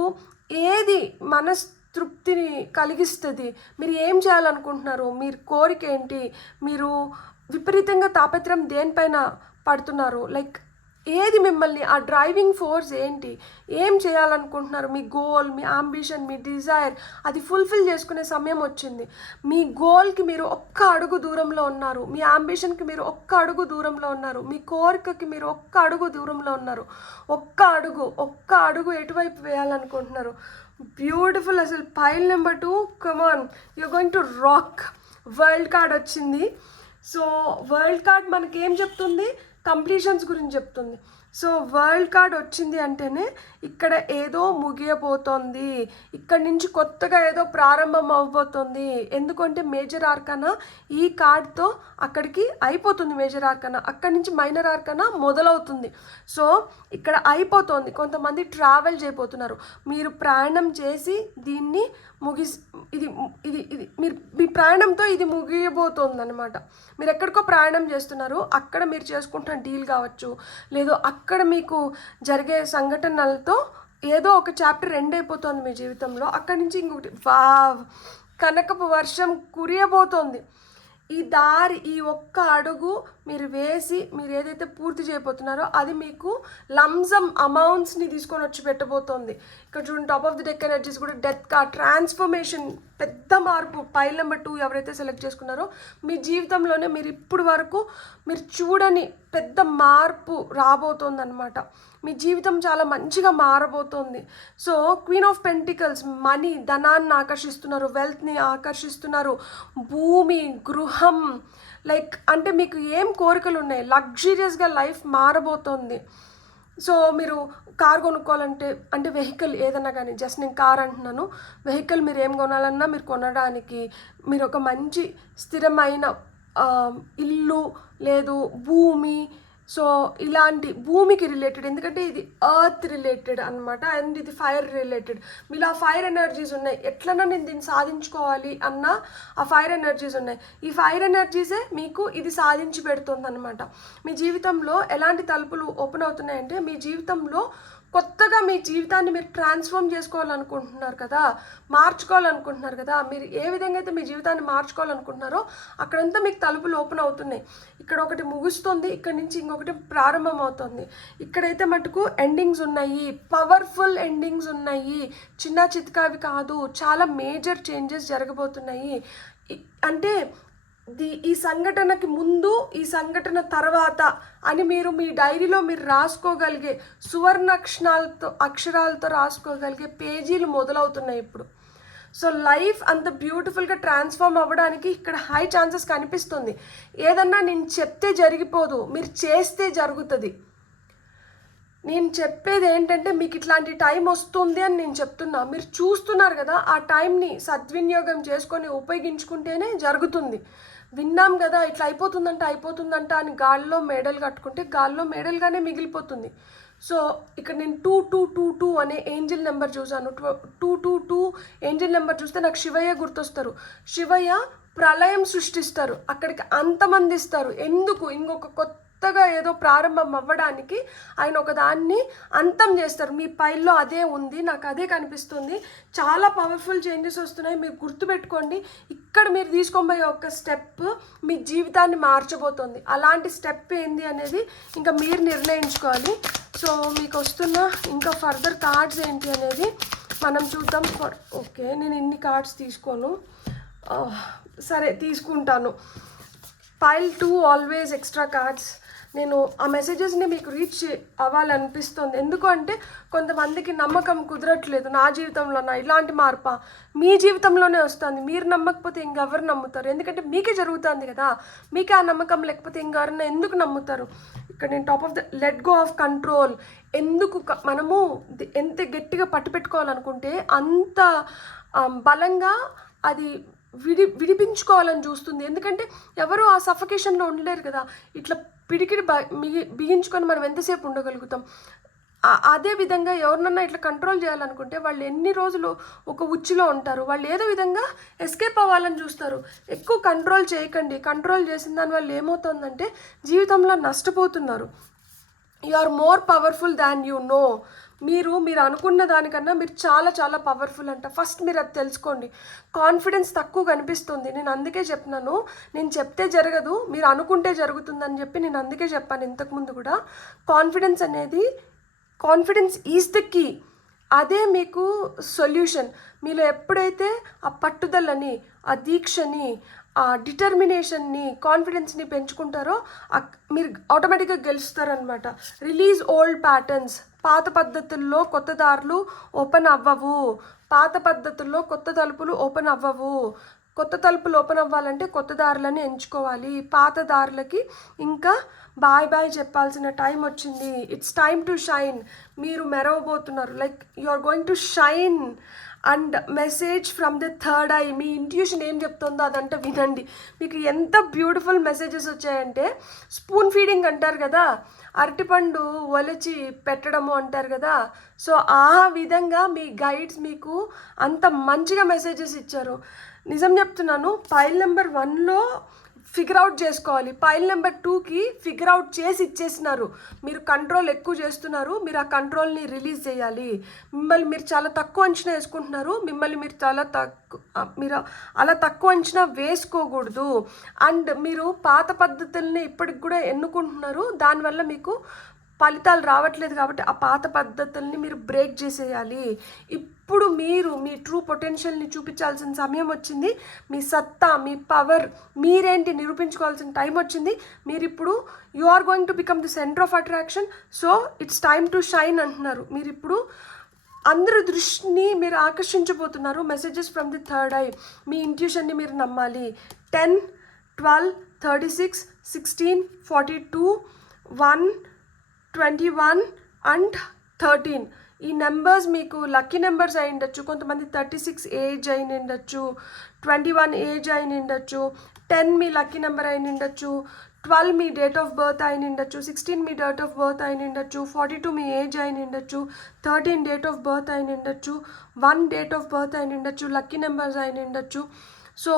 ఏది మనస్తృప్తిని కలిగిస్తుంది, మీరు ఏం చేయాలనుకుంటున్నారు, మీరు కోరిక ఏంటి, మీరు విపరీతంగా తాపత్రయం దేనిపైన పడుతున్నారు, లైక్ ఏది మిమ్మల్ని ఆ డ్రైవింగ్ ఫోర్స్ ఏంటి, ఏం చేయాలనుకుంటున్నారు, మీ గోల్, మీ అంబిషన్, మీ డిజైర్ అది ఫుల్ఫిల్ చేసుకునే సమయం వచ్చింది. మీ గోల్కి మీరు ఒక్క అడుగు దూరంలో ఉన్నారు, మీ అంబిషన్కి మీరు ఒక్క అడుగు దూరంలో ఉన్నారు, మీ కోరికకి మీరు ఒక్క అడుగు దూరంలో ఉన్నారు. ఒక్క అడుగు ఎటువైపు వేయాలనుకుంటున్నారు. బ్యూటిఫుల్. అసలు pile number 2, come on, you're going to rock. World card వచ్చింది. సో వరల్డ్ కార్డ్ మనకి ఏం చెప్తుంది, కంప్లీషన్స్ గురించి చెప్తుంది. సో వరల్డ్ కార్డ్ వచ్చింది అంటేనే ఇక్కడ ఏదో ముగియబోతోంది, ఇక్కడ నుంచి కొత్తగా ఏదో ప్రారంభం అవ్వబోతోంది. ఎందుకంటే మేజర్ ఆర్కానా ఈ కార్డ్తో అక్కడికి అయిపోతుంది. మేజర్ ఆర్కానా అక్కడి నుంచి మైనర్ ఆర్కానా మొదలవుతుంది. సో ఇక్కడ అయిపోతుంది. కొంతమంది ట్రావెల్ చేయబోతున్నారు, మీరు ప్రయాణం చేసి దీన్ని ఇది ఇది ఇది మీరు మీ ప్రయాణంతో ఇది ముగియబోతోంది అనమాట. మీరు ఎక్కడికో ప్రయాణం చేస్తున్నారు, అక్కడ మీరు చేసుకుంటున్న డీల్ కావచ్చు, లేదు అక్కడ మీకు జరిగే సంఘటనలతో ఏదో ఒక చాప్టర్ ఎండ్ అయిపోతుంది మీ జీవితంలో. అక్కడి నుంచి ఇంకొకటి వావ్, కనకపు వర్షం కురియబోతోంది. ఈ ఒక్క అడుగు మీరు వేసి మీరు ఏదైతే పూర్తి చేయబోతున్నారో అది మీకు లంసమ్ అమౌంట్స్ని తీసుకొని వచ్చి పెట్టబోతోంది. ఇక్కడ చూడండి, top of the deck energies కూడా డెత్ కార్డ్, ట్రాన్స్ఫర్మేషన్, పెద్ద మార్పు. ఫైల్ నెంబర్ 2 ఎవరైతే సెలెక్ట్ చేసుకున్నారో మీ జీవితంలోనే మీరు ఇప్పుడు వరకు మీరు చూడని పెద్ద మార్పు రాబోతోంది అనమాట. మీ జీవితం చాలా మంచిగా మారబోతోంది. So queen of pentacles, money, ధనాన్ని ఆకర్షిస్తున్నారు, వెల్త్ని ఆకర్షిస్తున్నారు, భూమి, గృహం, లైక్ అంటే మీకు ఏం కోరికలు ఉన్నాయి, లగ్జరియస్గా లైఫ్ మారబోతోంది. సో మీరు కార్ కొనుక్కోవాలంటే, అంటే వెహికల్ ఏదన్నా కానీ, జస్ట్ నేను కార్ అంటున్నాను, వెహికల్ మీరు ఏం కొనాలన్నా మీరు కొనడానికి మీరు ఒక మంచి స్థిరమైన ఇల్లు, లేదు భూమి, సో ఇలాంటి భూమికి రిలేటెడ్, ఎందుకంటే ఇది ఎర్త్ రిలేటెడ్ అనమాట, అండ్ ఇది ఫైర్ రిలేటెడ్. మీలో ఆ ఫైర్ ఎనర్జీస్ ఉన్నాయి, ఎట్లన్నా నేను దీన్ని సాధించుకోవాలి అన్న ఆ ఫైర్ ఎనర్జీస్ ఉన్నాయి. ఈ ఫైర్ ఎనర్జీసే మీకు ఇది సాధించి పెడుతుంది అనమాట. మీ జీవితంలో ఎలాంటి తలుపులు ఓపెన్ అవుతున్నాయంటే, మీ జీవితంలో కొత్తగా మీ జీవితాన్ని మీరు ట్రాన్స్ఫార్మ్ చేసుకోవాలనుకుంటున్నారు కదా, మార్చుకోవాలనుకుంటున్నారు కదా. మీరు ఏ విధంగా అయితే మీ జీవితాన్ని మార్చుకోవాలనుకుంటున్నారో అక్కడంతా మీకు తలుపులు ఓపెన్ అవుతున్నాయి. ఇక్కడ ఒకటి ముగుస్తుంది, ఇక్కడ నుంచి ఇంకొకటి ప్రారంభం అవుతుంది. ఇక్కడైతే మటుకు ఎండింగ్స్ ఉన్నాయి, పవర్ఫుల్ ఎండింగ్స్ ఉన్నాయి, చిన్న చితకావి కాదు, చాలా మేజర్ చేంజెస్ జరగబోతున్నాయి. అంటే ఈ సంఘటనకి ముందు, ఈ సంఘటన తర్వాత అని మీరు మీ డైరీలో మీరు రాసుకోగలిగే, సువర్ణ అక్షరాలతో రాసుకోగలిగే పేజీలు మొదలవుతున్నాయి ఇప్పుడు. సో లైఫ్ అంత బ్యూటిఫుల్గా ట్రాన్స్ఫార్మ్ అవ్వడానికి ఇక్కడ హై ఛాన్సెస్ కనిపిస్తుంది. ఏదన్నా నేను చెప్తే జరిగిపోదు, మీరు చేస్తే జరుగుతుంది. నేను చెప్పేది ఏంటంటే మీకు ఇట్లాంటి టైం వస్తుంది అని నేను చెప్తున్నా. మీరు చూస్తున్నారు కదా, ఆ టైంని సద్వినియోగం చేసుకొని ఉపయోగించుకుంటేనే జరుగుతుంది. విన్నాం కదా ఇట్లా అయిపోతుందంట అని గాల్లో మేడలు కట్టుకుంటే గాల్లో మేడలుగానే మిగిలిపోతుంది. సో ఇక్కడ నేను 2222 అనే ఏంజిల్ నెంబర్ చూసాను. 222 ఏంజిల్ నెంబర్ చూస్తే నాకు శివయ్య గుర్తొస్తారు. శివయ్య ప్రళయం సృష్టిస్తారు, అక్కడికి అంతమందిస్తారు. ఎందుకు? ఇంకొక కొత్తగా ఏదో ప్రారంభం అవ్వడానికి ఆయన ఒకదాన్ని అంతం చేస్తారు. మీ పైల్లో అదే ఉంది, నాకు అదే కనిపిస్తుంది. చాలా పవర్ఫుల్ చేంజెస్ వస్తున్నాయి. మీరు గుర్తుపెట్టుకోండి, ఇక్కడ మీరు తీసుకోబోయే ఒక స్టెప్ మీ జీవితాన్ని మార్చబోతుంది. అలాంటి స్టెప్ ఏంది అనేది ఇంకా మీరు నిర్ణయించుకోవాలి. సో మీకు వస్తున్న ఇంకా ఫర్దర్ కార్డ్స్ ఏంటి అనేది మనం చూద్దాం. ఓకే, నేను ఇన్ని కార్డ్స్ తీసుకోను, సరే తీసుకుంటాను. Pile 2 always extra cards. నేను ఆ మెసేజెస్ని మీకు రీచ్ అవ్వాలనిపిస్తుంది. ఎందుకు అంటే కొంతమందికి నమ్మకం కుదరట్లేదు, నా జీవితంలోనా ఇలాంటి మార్పా. మీ జీవితంలోనే వస్తుంది. మీరు నమ్మకపోతే ఇంకెవరు నమ్ముతారు? ఎందుకంటే మీకే జరుగుతుంది కదా. మీకే ఆ నమ్మకం లేకపోతే ఇంకెవరన్నా ఎందుకు నమ్ముతారు? ఇక్కడ నేను top of the let go of control. ఎందుకు మనము ఎంత గట్టిగా పట్టుపెట్టుకోవాలనుకుంటే అంత బలంగా అది విడిపించుకోవాలని చూస్తుంది. ఎందుకంటే ఎవరు ఆ సఫకేషన్లో ఉండలేరు కదా. ఇట్లా పిడికిడి బిగించుకొని మనం ఎంతసేపు ఉండగలుగుతాం? అదే విధంగా ఎవరినన్నా ఇట్లా కంట్రోల్ చేయాలనుకుంటే వాళ్ళు ఎన్ని రోజులు ఒక ఉచ్చులో ఉంటారు. వాళ్ళు ఏదో విధంగా ఎస్కేప్ అవ్వాలని చూస్తారు. ఎక్కువ కంట్రోల్ చేయకండి. కంట్రోల్ చేసిన దానివల్ల ఏమవుతుందంటే జీవితంలో నష్టపోతున్నారు. You are more powerful than you know. మీరు అనుకున్న దానికన్నా మీరు చాలా చాలా పవర్ఫుల్ అంట. ఫస్ట్ మీరు అది తెలుసుకోండి. కాన్ఫిడెన్స్ తక్కువ కనిపిస్తుంది. నేను అందుకే చెప్తున్నాను, నేను చెప్తే జరగదు, మీరు అనుకుంటే జరుగుతుందని చెప్పి నేను అందుకే చెప్పాను ఇంతకుముందు కూడా. Confidence is the key. అదే మీకు సొల్యూషన్. మీలో ఎప్పుడైతే ఆ పట్టుదలని, ఆ దీక్షని, ఆ డిటర్మినేషన్ని, కాన్ఫిడెన్స్ని పెంచుకుంటారో మీరు ఆటోమేటిక్గా గెలుస్తారనమాట. Release old patterns. పాత పద్ధతుల్లో కొత్త దారులు ఓపెన్ అవ్వవు. పాత పద్ధతుల్లో కొత్త తలుపులు ఓపెన్ అవ్వవు. కొత్త తలుపులు ఓపెన్ అవ్వాలంటే కొత్త దారులని ఎంచుకోవాలి. పాత దారులకి ఇంకా బాయ్ బాయ్ చెప్పాల్సిన టైం వచ్చింది. It's time to shine. మీరు మెరవబోతున్నారు. Like you are going to shine. And message from the third eye. మీ ఇంట్యూషన్ ఏం చెప్తుందో అదంతా వినండి. మీకు ఎంత బ్యూటిఫుల్ మెసేజెస్ వచ్చాయంటే, స్పూన్ ఫీడింగ్ అంటారు కదా, అరటిపండు ఒలిచి పెట్టడము అంటారు కదా. సో ఆ విధంగా మీ గైడ్స్ మీకు అంత మంచిగా మెసేజెస్ ఇచ్చారు. నిజం చెప్తున్నాను, పైల్ నెంబర్ 1లో ఫిగర్ అవుట్ చేసుకోవాలి. పైల్ నెంబర్ 2కి ఫిగర్ అవుట్ చేసి ఇచ్చేసినారు. మీరు కంట్రోల్ ఎక్కువ చేస్తున్నారు. మీరు ఆ కంట్రోల్ని రిలీజ్ చేయాలి. మిమ్మల్ని మీరు చాలా తక్కువ అంచనా వేసుకుంటున్నారు. మీరు అలా తక్కువ అంచనా వేసుకోకూడదు. అండ్ మీరు పాత పద్ధతుల్ని ఇప్పటికి కూడా ఎన్నుకుంటున్నారు. దానివల్ల మీకు ఫలితాలు రావట్లేదు. కాబట్టి ఆ పాత పద్ధతుల్ని మీరు బ్రేక్ చేసేయాలి. ఇప్పుడు మీరు మీ ట్రూ పొటెన్షియల్ని చూపించాల్సిన సమయం వచ్చింది. మీ సత్తా, మీ పవర్, మీరేంటి నిరూపించుకోవాల్సిన టైం వచ్చింది. మీరు ఇప్పుడు you are going to become the centre of attraction. So it's time to shine అంటున్నారు. మీరు ఇప్పుడు అందరి దృష్టిని మీరు ఆకర్షించబోతున్నారు. Messages from the third eye. మీ ఇంట్యూషన్ని మీరు నమ్మాలి. 10, 12, 36, 16, 42, 1, 21 అండ్ 13. ఈ నెంబర్స్ మీకు లక్కీ నెంబర్స్ అయి ఉండొచ్చు. కొంతమంది 36 ఏజ్ అయి ఉండొచ్చు, 21 ఏజ్ అయి ఉండొచ్చు, 10 మీ లక్కీ నెంబర్ అయి ఉండొచ్చు, 12 మీ డేట్ ఆఫ్ బర్త్ అయి ఉండొచ్చు, 16 మీ డేట్ ఆఫ్ బర్త్ అయి ఉండొచ్చు, 42 మీ ఏజ్ అయి ఉండొచ్చు, 13 డేట్ ఆఫ్ బర్త్ అయి ఉండొచ్చు, 1 డేట్ ఆఫ్ బర్త్ అయి ఉండొచ్చు. లక్కీ నెంబర్స్ అయి ఉండొచ్చు. సో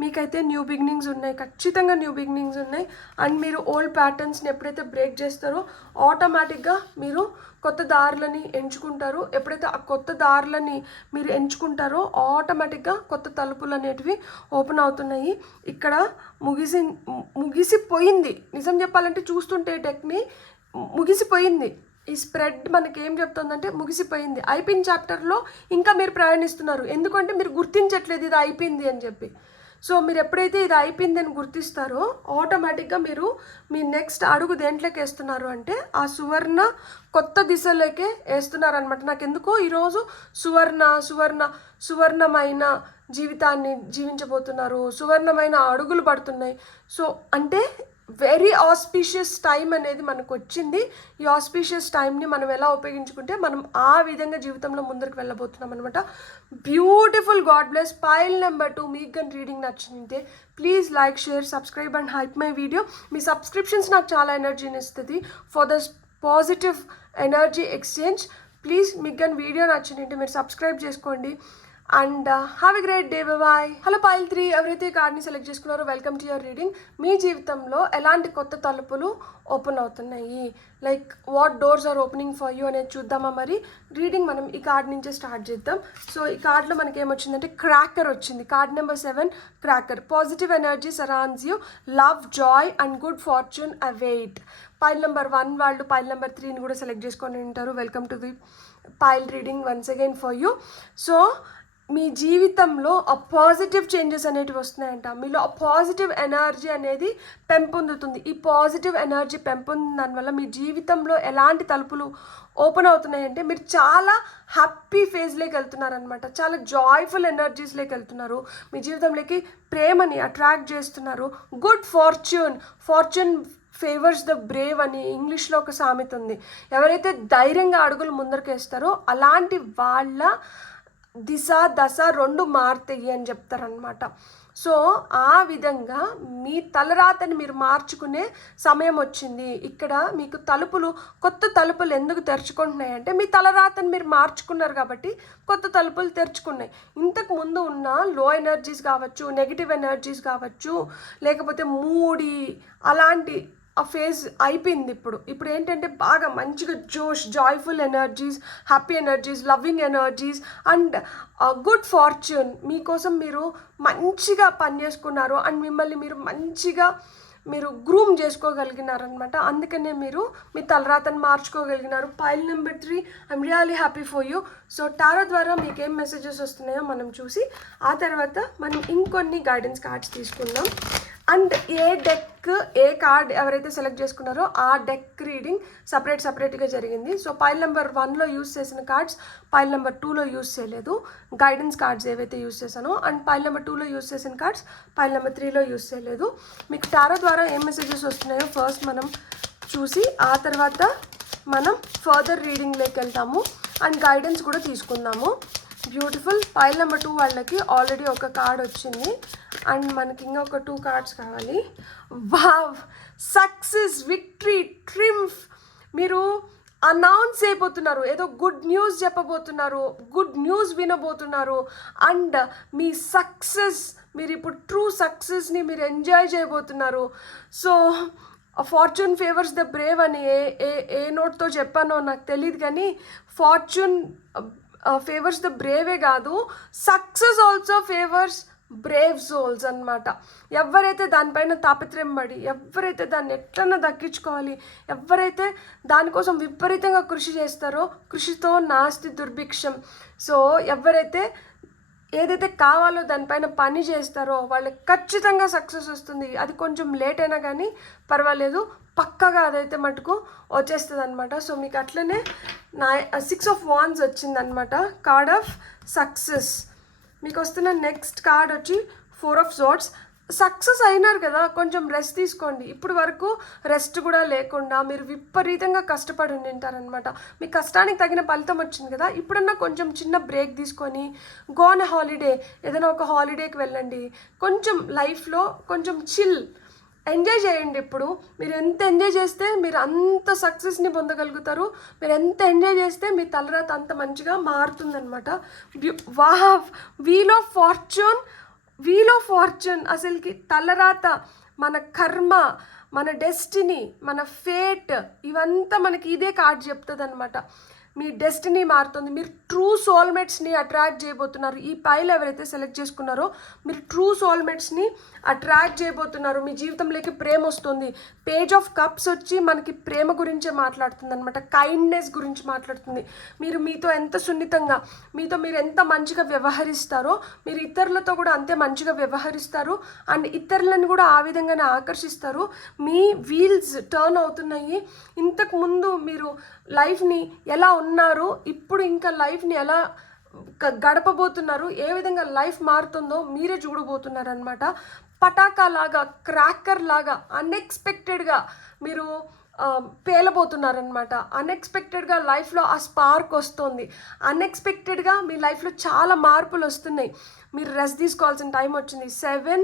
మీకైతే న్యూ బిగినింగ్స్ ఉన్నాయి, ఖచ్చితంగా న్యూ బిగినింగ్స్ ఉన్నాయి. అండ్ మీరు ఓల్డ్ ప్యాటర్న్స్ని ఎప్పుడైతే బ్రేక్ చేస్తారో ఆటోమేటిక్గా మీరు కొత్త దారులని ఎంచుకుంటారు. ఎప్పుడైతే ఆ కొత్త దారులని మీరు ఎంచుకుంటారో ఆటోమేటిక్గా కొత్త తలుపులు అనేటివి ఓపెన్ అవుతున్నాయి. ఇక్కడ ముగిసిపోయింది. నిజం చెప్పాలంటే చూస్తుంటే డెక్ని ముగిసిపోయింది. ఈ స్ప్రెడ్ మనకి ఏం చెప్తుందంటే ముగిసిపోయింది, అయిపోయిన చాప్టర్లో ఇంకా మీరు ప్రయాణిస్తున్నారు. ఎందుకంటే మీరు గుర్తించట్లేదు ఇది అయిపోయింది అని చెప్పి. సో మీరు ఎప్పుడైతే ఇది అయిపోయింది అని గుర్తిస్తారో ఆటోమేటిక్గా మీరు మీ నెక్స్ట్ అడుగు దేంట్లోకి వేస్తున్నారు అంటే ఆ కొత్త దిశలోకే వేస్తున్నారు అనమాట. నాకు ఎందుకో ఈరోజు సువర్ణమైన జీవితాన్ని జీవించబోతున్నారు, సువర్ణమైన అడుగులు పడుతున్నాయి. సో అంటే వెరీ ఆస్పీషియస్ టైం అనేది మనకు వచ్చింది. ఈ ఆస్పీషియస్ టైంని మనం ఎలా ఉపయోగించుకుంటే మనం ఆ విధంగా జీవితంలో ముందరికి వెళ్ళబోతున్నాం అనమాట. Beautiful. God bless. Pile number 2 మీకు కానీ రీడింగ్ నచ్చింటే please like, share, subscribe and hype my video. మీ సబ్స్క్రిప్షన్స్ నాకు చాలా ఎనర్జీని ఇస్తుంది for the positive energy exchange. Please మీకు కానీ వీడియో నచ్చింటే మీరు సబ్స్క్రైబ్ చేసుకోండి. And have a great day. Bye. Hello pile 3, ఎవరైతే కార్డ్ని సెలెక్ట్ చేసుకున్నారో వెల్కమ్ టు యువర్ రీడింగ్. మీ జీవితంలో ఎలాంటి కొత్త తలుపులు ఓపెన్ అవుతున్నాయి, like what doors are opening for you అనేది చూద్దామా. మరి రీడింగ్ మనం ఈ కార్డ్ నుంచే స్టార్ట్ చేద్దాం. సో ఈ కార్డ్లో మనకి ఏమొచ్చిందంటే క్రాకర్ వచ్చింది. Card number 7 cracker. Positive energy surrounds you, love, joy and good fortune await. Pile number 1 వాళ్ళు పైల్ నెంబర్ 3ని కూడా సెలెక్ట్ చేసుకొని ఉంటారు. Welcome to the pile reading once again for you. So మీ జీవితంలో ఆ పాజిటివ్ చేంజెస్ అనేటివి వస్తున్నాయంట. మీలో ఆ పాజిటివ్ ఎనర్జీ అనేది పెంపొందుతుంది. ఈ పాజిటివ్ ఎనర్జీ పెంపొందిన దానివల్ల మీ జీవితంలో ఎలాంటి తలుపులు ఓపెన్ అవుతున్నాయంటే మీరు చాలా హ్యాపీ ఫేజ్లోకి వెళ్తున్నారనమాట. చాలా జాయ్ఫుల్ ఎనర్జీస్లోకి వెళ్తున్నారు. మీ జీవితంలోకి ప్రేమని అట్రాక్ట్ చేస్తున్నారు. Good fortune favours the brave అని ఇంగ్లీష్లో ఒక సామెత ఉంది. ఎవరైతే ధైర్యంగా అడుగులు ముందరికి వేస్తారో అలాంటి వాళ్ళ దశ 2 మారుతాయి అని చెప్తారనమాట. సో ఆ విధంగా మీ తలరాతని మీరు మార్చుకునే సమయం వచ్చింది. ఇక్కడ మీకు కొత్త తలుపులు ఎందుకు తెరుచుకుంటున్నాయి అంటే మీ తలరాతని మీరు మార్చుకున్నారు కాబట్టి కొత్త తలుపులు తెరుచుకున్నాయి. ఇంతకు ముందు ఉన్న లో ఎనర్జీస్ కావచ్చు, నెగిటివ్ ఎనర్జీస్ కావచ్చు, లేకపోతే మూడీ అలాంటి ఆ ఫేజ్ అయిపోయింది. ఇప్పుడు ఏంటంటే బాగా మంచిగా joyful energies, happy energies, loving energies and good fortune మీకోసం మీరు మంచిగా పనిచేసుకున్నారు. అండ్ మిమ్మల్ని మీరు మంచిగా గ్రూమ్ చేసుకోగలిగినారనమాట. అందుకనే మీరు మీ తలరాతను మార్చుకోగలిగినారు. Pile number 3, I'm really happy for you. So tarot ద్వారా మీకు ఏం మెసేజెస్ వస్తున్నాయో మనం చూసి ఆ తర్వాత మనం ఇంకొన్ని గైడెన్స్ కార్డ్స్ తీసుకుందాం. అండ్ ఏ కార్డ్ ఎవరైతే సెలెక్ట్ చేసుకున్నారో ఆ డెక్ రీడింగ్ సపరేట్గా జరిగింది. సో పైల్ నెంబర్ 1లో యూస్ చేసిన కార్డ్స్ పైల్ నెంబర్ 2లో యూస్ చేయలేదు. గైడెన్స్ కార్డ్స్ ఏవైతే యూస్ చేశానో అండ్ పైల్ నెంబర్ 2లో యూస్ చేసిన కార్డ్స్ పైల్ నెంబర్ 3లో యూస్ చేయలేదు. మీకు టారో ద్వారా ఏం మెసేజెస్ వస్తున్నాయో ఫస్ట్ మనం చూసి ఆ తర్వాత మనం ఫర్దర్ రీడింగ్లోకి వెళ్తాము అండ్ గైడెన్స్ కూడా తీసుకుందాము. బ్యూటిఫుల్. పైల్ నెంబర్ 2 వాళ్ళకి ఆల్రెడీ ఒక కార్డ్ వచ్చింది అండ్ మనకి ఇంకొక 2 కార్డ్స్ కావాలి. Wow, success, victory, triumph. మీరు అనౌన్స్ అయిపోతున్నారు, ఏదో గుడ్ న్యూస్ చెప్పబోతున్నారు, గుడ్ న్యూస్ వినబోతున్నారు అండ్ మీ సక్సెస్, మీరు ఇప్పుడు ట్రూ సక్సెస్ని మీరు ఎంజాయ్ చేయబోతున్నారు. So fortune favours the brave అని ఏ నోట్తో చెప్పానో నాకు తెలియదు, కానీ ఫార్చ్యూన్ ఫేవర్స్ ద బ్రేవే కాదు, success also favours Brave souls అనమాట. ఎవరైతే దానిపైన తాపత్రయం పడి, ఎవరైతే దాన్ని ఎట్లన్నా దక్కించుకోవాలి, ఎవరైతే దానికోసం విపరీతంగా కృషి చేస్తారో, కృషితో నాస్తి దుర్భిక్షం. సో ఎవరైతే ఏదైతే కావాలో దానిపైన పని చేస్తారో వాళ్ళకి ఖచ్చితంగా సక్సెస్ వస్తుంది. అది కొంచెం లేట్ అయినా కానీ పర్వాలేదు, పక్కగా అదైతే మటుకు వచ్చేస్తుంది అనమాట. సో మీకు అట్లనే 6 of Wands వచ్చిందనమాట, కార్డ్ ఆఫ్ సక్సెస్. మీకు వస్తున్న నెక్స్ట్ కార్డ్ వచ్చి 4 of Swords. సక్సెస్ అయినారు కదా, కొంచెం రెస్ట్ తీసుకోండి. ఇప్పుడు వరకు రెస్ట్ కూడా లేకుండా మీరు విపరీతంగా కష్టపడి ఉండింటారనమాట. మీ కష్టానికి తగిన ఫలితం వచ్చింది కదా, ఇప్పుడన్నా కొంచెం చిన్న బ్రేక్ తీసుకొని గో ఆన్ హాలిడే, ఏదైనా ఒక హాలిడేకి వెళ్ళండి. కొంచెం లైఫ్లో కొంచెం చిల్ ఎంజాయ్ చేయండి. ఇప్పుడు మీరు ఎంత ఎంజాయ్ చేస్తే మీరు అంత సక్సెస్ని పొందగలుగుతారు. మీరు ఎంత ఎంజాయ్ చేస్తే మీ తలరాత అంత మంచిగా మారుతుందనమాట. Wheel of fortune wheel of fortune అసలుకి తలరాత, మన కర్మ, మన డెస్టినీ, మన ఫేట్, ఇవంతా మనకి ఇదే కార్డ్ చెప్తుంది అనమాట. మీ డెస్టినీ మారుతుంది. మీరు ట్రూ సోల్మేట్స్ని అట్రాక్ట్ చేయబోతున్నారు. ఈ పైలు ఎవరైతే సెలెక్ట్ చేసుకున్నారో మీరు ట్రూ సోల్మేట్స్ని అట్రాక్ట్ చేయబోతున్నారు. మీ జీవితంలోకి ప్రేమ వస్తుంది. పేజ్ ఆఫ్ కప్స్ వచ్చి మనకి ప్రేమ గురించే మాట్లాడుతుంది అనమాట, కైండ్నెస్ గురించి మాట్లాడుతుంది. మీతో ఎంత సున్నితంగా, మీరు ఎంత మంచిగా వ్యవహరిస్తారో మీరు ఇతరులతో కూడా అంతే మంచిగా వ్యవహరిస్తారు. అండ్ ఇతరులను కూడా ఆ విధంగానే ఆకర్షిస్తారు. మీ వీల్స్ టర్న్ అవుతున్నాయి. ఇంతకుముందు మీరు లైఫ్ని ఎలా ఉన్నారు, ఇప్పుడు ఇంకా లైఫ్ని ఎలా గడపబోతున్నారు, ఏ విధంగా లైఫ్ మారుతుందో మీరే చూడబోతున్నారు అనమాట. పటాకా లాగా, క్రాకర్ లాగా అన్ఎక్స్పెక్టెడ్గా మీరు పేలబోతున్నారనమాట. అన్ఎక్స్పెక్టెడ్గా లైఫ్లో ఆ స్పార్క్ వస్తుంది. అన్ఎక్స్పెక్టెడ్గా మీ లైఫ్లో చాలా మార్పులు వస్తున్నాయి. మీరు రెస్ట్ తీసుకోవాల్సిన టైం వచ్చింది. 7,